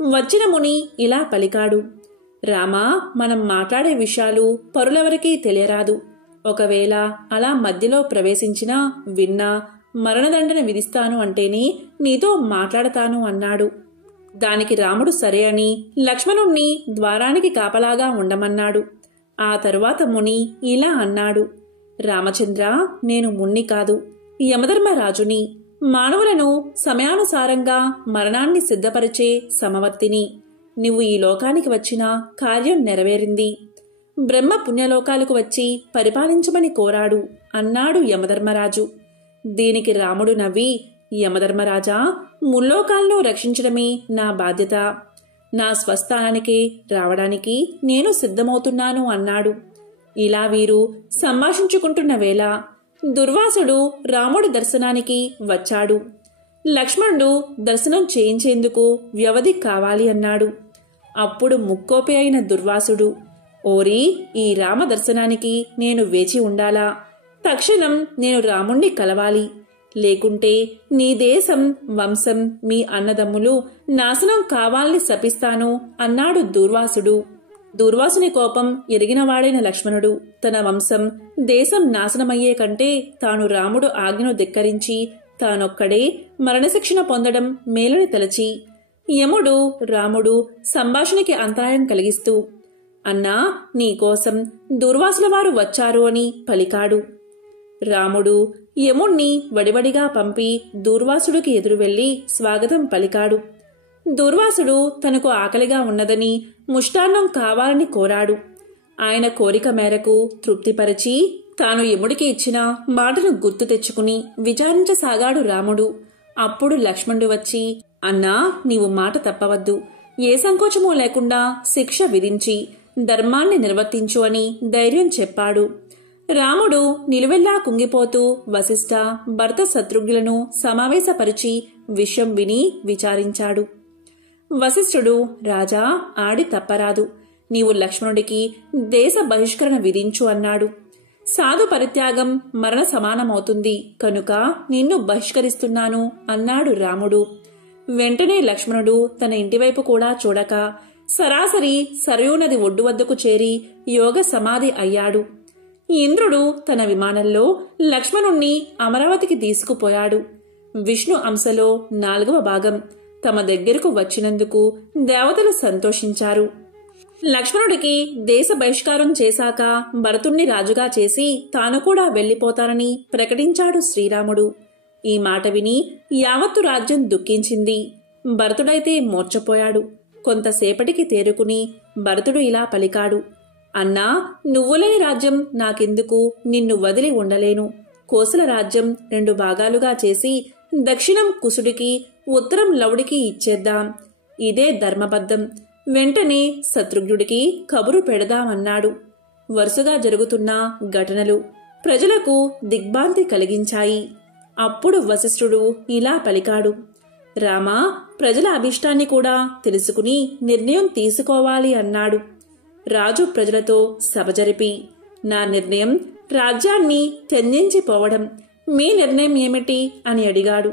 వచ్చిన ముని ఇలా పలికాడు. రామా, మనం మాట్లాడే విషయాలు పరులెవరికీ తెలియరాదు. ఒకవేళ అలా మధ్యలో ప్రవేశించినా విన్నా మరణదండన విధిస్తాను అంటేనే నీతో మాట్లాడతాను అన్నాడు. దానికి రాముడు సరే అని లక్ష్మణుణ్ణి ద్వారానికి కాపలాగా ఉండమన్నాడు. ఆ తరువాత ముని ఇలా అన్నాడు. రామచంద్ర, నేను మున్ని కాదు, యమధర్మరాజుని. మానవులను సమయానుసారంగా మరణాన్ని సిద్ధపరిచే సమవర్తిని. నువ్వు ఈ లోకానికి వచ్చిన కార్యం నెరవేరింది. బ్రహ్మ పుణ్యలోకాలకు వచ్చి పరిపాలించమని కోరాడు అన్నాడు యమధర్మరాజు. దీనికి రాముడు నవ్వి, యమధర్మరాజా, ముల్లోకాలను రక్షించడమే నా బాధ్యత. నా స్వస్థానానికి రావడానికి నేను సిద్ధమవుతున్నాను అన్నాడు. ఇలా వీరు సంభాషించుకుంటున్న వేళ దుర్వాసుడు రాముడి దర్శనానికి వచ్చాడు. లక్ష్మణుడు దర్శనం చేయించేందుకు వ్యవధి కావాలి అన్నాడు. అప్పుడు ముక్కోపి అయిన దుర్వాసుడు, ఓరి, ఈ రామ దర్శనానికి నేను వేచి ఉండాలా? తక్షణం నేను రాముణ్ణి కలవాలి. లేకుంటే నీ దేశం, వంశం, మీ అన్నదమ్ములు నాశనం కావాలని శపిస్తాను అన్నాడు దుర్వాసుడు. దుర్వాసుని కోపం ఎరిగినవాడైన లక్ష్మణుడు తన వంశం, దేశం నాశనమయ్యే కంటే తాను రాముడు ఆజ్ఞను ధిక్కరించి తానొక్కడే మరణశిక్షణ పొందడం మేలని తలచి యముడు రాముడు సంభాషణకి అంతరాయం కలిగిస్తూ, అన్నా, నీకోసం దుర్వాసుల వారు వచ్చారు అని పలికాడు. రాముడు యముణ్ణి వడివడిగా పంపి దూర్వాసుడికి ఎదురు వెళ్లి స్వాగతం పలికాడు. దూర్వాసుడు తనకు ఆకలిగా ఉన్నదని ముష్టాన్నం కావాలని కోరాడు. ఆయన కోరిక మేరకు తృప్తిపరిచి తాను యముడికి ఇచ్చిన మాటను గుర్తు తెచ్చుకుని విచారించసాగాడు రాముడు. అప్పుడు లక్ష్మణుడు వచ్చి, అన్నా, నీవు మాట తప్పవద్దు. ఏ సంకోచమూ లేకుండా శిక్ష విధించి ధర్మాన్ని నిర్వర్తించు అని ధైర్యం చెప్పాడు. రాముడు నిలువెల్లా కుంగిపోతూ వశిష్ఠ, భర్త శత్రుఘ్నులను సమావేశపరిచి విషయం విని విచారించాడు. వశిష్ఠుడు, రాజా, ఆడి తప్పరాదు. నీవు లక్ష్మణుడికి దేశ బహిష్కరణ విధించు అన్నాడు. సాధు పరిత్యాగం మరణ సమానమవుతుంది కనుక నిన్ను బహిష్కరిస్తున్నాను అన్నాడు రాముడు. వెంటనే లక్ష్మణుడు తన ఇంటివైపు కూడా చూడక సరాసరి సరయూనది ఒడ్డు వద్దకు చేరి యోగ సమాధి అయ్యాడు. ఇంద్రుడు తన విమానంలో లక్ష్మణుణ్ణి అమరావతికి తీసుకుపోయాడు. విష్ణు అంశలో 4వ భాగం తమ దగ్గరకు వచ్చినందుకు దేవతలు సంతోషించారు. లక్ష్మణుడికి దేశ బహిష్కారం చేశాక భరతుణ్ణి రాజుగా చేసి తాను కూడా వెళ్లిపోతానని ప్రకటించాడు శ్రీరాముడు. ఈ మాట విని యావత్తు రాజ్యం దుఃఖించింది. భరతుడైతే మూర్ఛపోయాడు. కొంతసేపటికి తేరుకుని భరతుడు ఇలా పలికాడు. అన్నా, నువ్వులేని రాజ్యం నాకెందుకు? నిన్ను వదిలి ఉండలేను. కోసల రాజ్యం 2 భాగాలుగా చేసి దక్షిణం కుసుడికి, ఉత్తరం లవుడికి ఇచ్చేద్దాం. ఇదే ధర్మబద్ధం. వెంటనే శత్రుఘ్నుడికి కబురు పెడదామన్నాడు. వరుసగా జరుగుతున్న ఘటనలు ప్రజలకు దిగ్భ్రాంతి కలిగించాయి. అప్పుడు వశిష్ఠుడు ఇలా పలికాడు. రామా, ప్రజల అభిష్టాన్ని కూడా తెలుసుకుని నిర్ణయం తీసుకోవాలి అన్నాడు. రాజు ప్రజలతో సభ జరిపి, నా నిర్ణయం రాజ్యాన్ని త్యజించిపోవడం. మీ నిర్ణయం ఏమిటి అని అడిగాడు.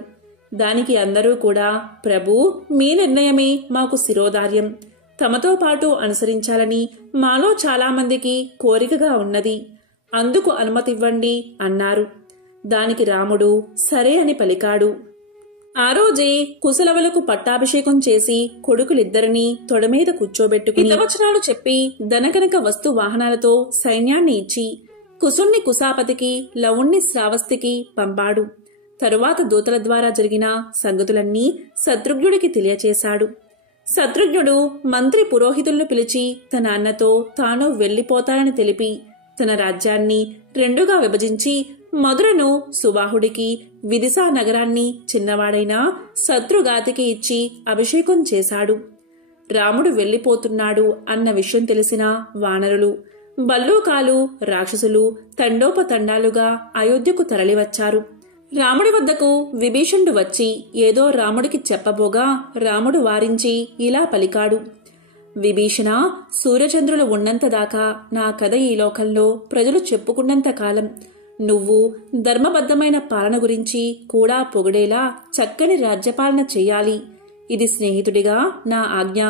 దానికి అందరూ కూడా, ప్రభూ, మీ నిర్ణయమే మాకు శిరోధార్యం. తమతో పాటు అనుసరించాలని మాలో చాలామందికి కోరికగా ఉన్నది. అందుకు అనుమతివ్వండి అన్నారు. దానికి రాముడు సరే అని పలికాడు. ఆ రోజే కుశలవులకు పట్టాభిషేకం చేసి కొడుకులిద్దరినీ తొడమీద కూర్చోబెట్టుకుని హితవచనాలు చెప్పి ధనకనక వస్తు వాహనాలతో సైన్యాన్ని ఇచ్చి కుశుణ్ణి కుశాపతికి, లవుణ్ణి శ్రావస్తికి పంపాడు. తరువాత దూతల ద్వారా జరిగిన సంగతులన్నీ శత్రుఘ్నుడికి తెలియచేశాడు. శత్రుఘ్నుడు మంత్రి పురోహితులను పిలిచి తన అన్నతో తాను వెళ్లిపోతానని తెలిపి తన రాజ్యాన్ని 2గా విభజించి మధురను సుబాహుడికి, విదిశా నగరాన్ని చిన్నవాడైన శత్రుఘాతికి ఇచ్చి అభిషేకం చేశాడు. రాముడు వెళ్లిపోతున్నాడు అన్న విషయం తెలిసిన వానరులు, బల్లూకాలు, రాక్షసులు తండోపతండాలుగా అయోధ్యకు తరలివచ్చారు. రాముడి వద్దకు విభీషణుడు వచ్చి ఏదో రాముడికి చెప్పబోగా రాముడు వారించి ఇలా పలికాడు. విభీషణ, సూర్యచంద్రులు ఉన్నంతదాకా నా కథ ఈ లోకంలో ప్రజలు చెప్పుకున్నంత కాలం నువ్వు ధర్మబద్ధమైన పాలన గురించి కూడా పొగిడేలా చక్కని రాజ్యపాలన చెయ్యాలి. ఇది స్నేహితుడిగా నా ఆజ్ఞ.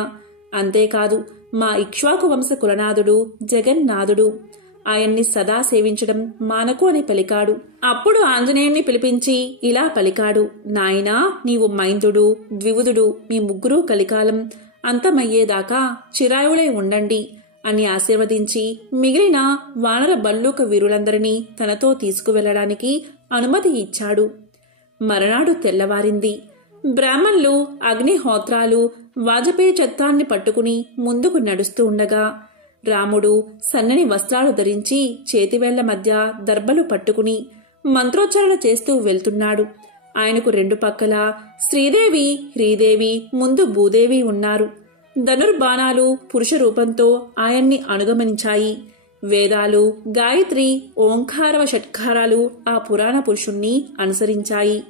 అంతేకాదు మా ఇక్ష్వాకు వంశ కులనాథుడు జగన్నాథుడు. ఆయన్ని సదా సేవించడం మానకు అని పలికాడు. అప్పుడు ఆంజనేయుణ్ణి పిలిపించి ఇలా పలికాడు. నాయనా, నీవు మైందుడు, ద్వివుదుడు, మీ ముగ్గురూ కలికాలం అంతమయ్యేదాకా చిరాయులై ఉండండి అని ఆశీర్వదించి మిగిలిన వానర బల్లూక వీరులందరినీ తనతో తీసుకువెళ్లడానికి అనుమతి ఇచ్చాడు. మరనాడు తెల్లవారింది. బ్రాహ్మణులు అగ్నిహోత్రాలు వాజపేయి చత్తాన్ని పట్టుకుని ముందుకు నడుస్తూ ఉండగా రాముడు సన్నని వస్త్రాలు ధరించి చేతివేళ్ల మధ్య దర్భలు పట్టుకుని మంత్రోచ్చారణ చేస్తూ వెళ్తున్నాడు. ఆయనకు రెండు పక్కల శ్రీదేవి, హ్రీదేవి, ముందు భూదేవి ఉన్నారు. ధనుర్బాణాలు పురుష రూపంతో ఆయన్ని అనుగమనించాయి. వేదాలు, గాయత్రి, ఓంకారవ షట్కారాలు ఆ పురాణ పురుషుణ్ణి అనుసరించాయి.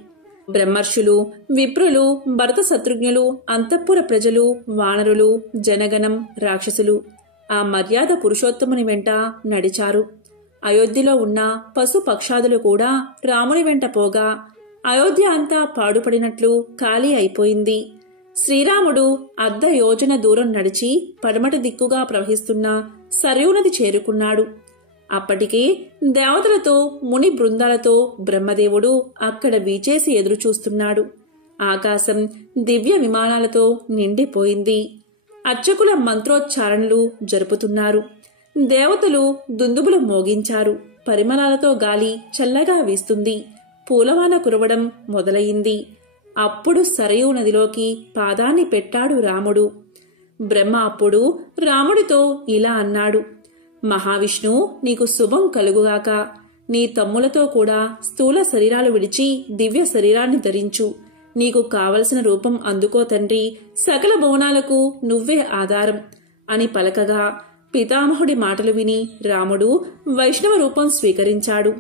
బ్రహ్మర్షులు, విప్రులు, భరత శత్రుఘ్నులు, అంతఃపుర ప్రజలు, వానరులు, జనగణం, రాక్షసులు ఆ మర్యాద పురుషోత్తముని వెంట నడిచారు. అయోధ్యలో ఉన్న పశు పక్షాదులు కూడా రాముని వెంట పోగా అయోధ్య అంతా పాడుపడినట్లు ఖాళీ అయిపోయింది. శ్రీరాముడు అర్ధ యోజన దూరం నడిచి పడమటి దిక్కుగా ప్రవహిస్తున్న సరయూనది చేరుకున్నాడు. అప్పటికే దేవతలతో ముని బృందాలతో బ్రహ్మదేవుడు అక్కడ వీచేసి ఎదురుచూస్తున్నాడు. ఆకాశం దివ్య విమానాలతో నిండిపోయింది. అర్చకుల మంత్రోచ్చారణలు జరుపుతున్నారు. దేవతలు దుందుబులు మోగించారు. పరిమళాలతో గాలి చల్లగా వీస్తుంది. పూలవాన కురవడం మొదలయింది. అప్పుడు సరయూ నదిలోకి పాదాన్ని పెట్టాడు రాముడు. బ్రహ్మ అప్పుడు రాముడితో ఇలా అన్నాడు. మహావిష్ణు, నీకు శుభం కలుగుగాక. నీ తమ్ములతో కూడా స్థూల శరీరాలు విడిచి దివ్య శరీరాన్ని ధరించు. నీకు కావలసిన రూపం అందుకో తండ్రి. సకల భువనాలకు నువ్వే ఆధారం అని పలకగా పితామహుడి మాటలు విని రాముడు వైష్ణవ రూపం స్వీకరించాడు.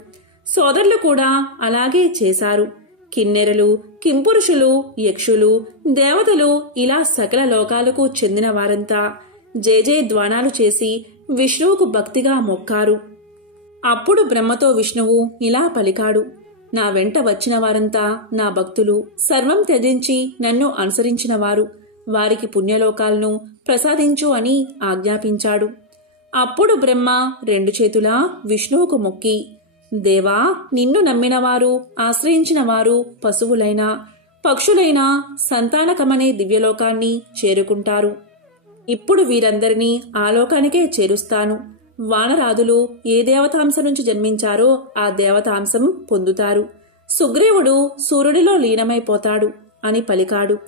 సోదరులు కూడా అలాగే చేశారు. కిన్నెరలు, కింపురుషులు, యక్షులు, దేవతలు ఇలా సకల లోకాలకు చెందిన వారంతా జయజయధ్వానాలు చేసి విష్ణువుకు భక్తిగా మొక్కారు. అప్పుడు బ్రహ్మతో విష్ణువు ఇలా పలికాడు. నా వెంట వచ్చిన వారంతా నా భక్తులు, సర్వం త్యజించి నన్ను అనుసరించిన వారు. వారికి పుణ్యలోకాలను ప్రసాదించు అని ఆజ్ఞాపించాడు. అప్పుడు బ్రహ్మ రెండు చేతులా విష్ణువుకు మొక్కి, దేవా, నిన్ను నమ్మినవారు, ఆశ్రయించిన వారు పశువులైనా పక్షులైనా సంతానకమనే దివ్యలోకాన్ని చేరుకుంటారు. ఇప్పుడు వీరందరినీ ఆ లోకానికే చేరుస్తాను. వానరాదులు ఏ దేవతాంశం నుంచి జన్మించారో ఆ దేవతాంశం పొందుతారు. సుగ్రీవుడు సూర్యుడిలో లీనమైపోతాడు అని పలికాడు.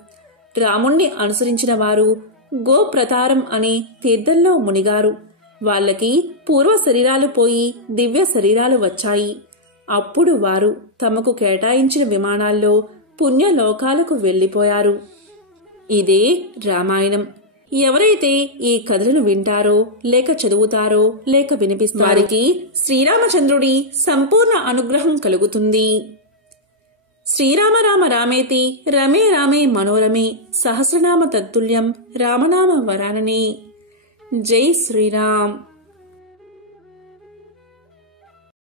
రాముణ్ణి అనుసరించిన వారు గోప్రతారం అనే తీర్థంలో మునిగారు. వాళ్ళకి పూర్వ శరీరాలు పోయి దివ్య శరీరాలు వచ్చాయి. అప్పుడు వారు తమకు కేటాయించిన విమానాల్లో పుణ్యలోకాలకు వెళ్లిపోయారు. ఇదే రామాయణం. ఎవరైతే ఈ కథలను వింటారో లేక చదువుతారో లేక వినిపిస్తారో వారికి శ్రీరామచంద్రుడి సంపూర్ణ అనుగ్రహం కలుగుతుంది. శ్రీరామ రామ రామేతి రమే రామే మనోరమే సహస్రనామ తత్తుల్యం రామనామ వరాననే. జై శ్రీరామ్.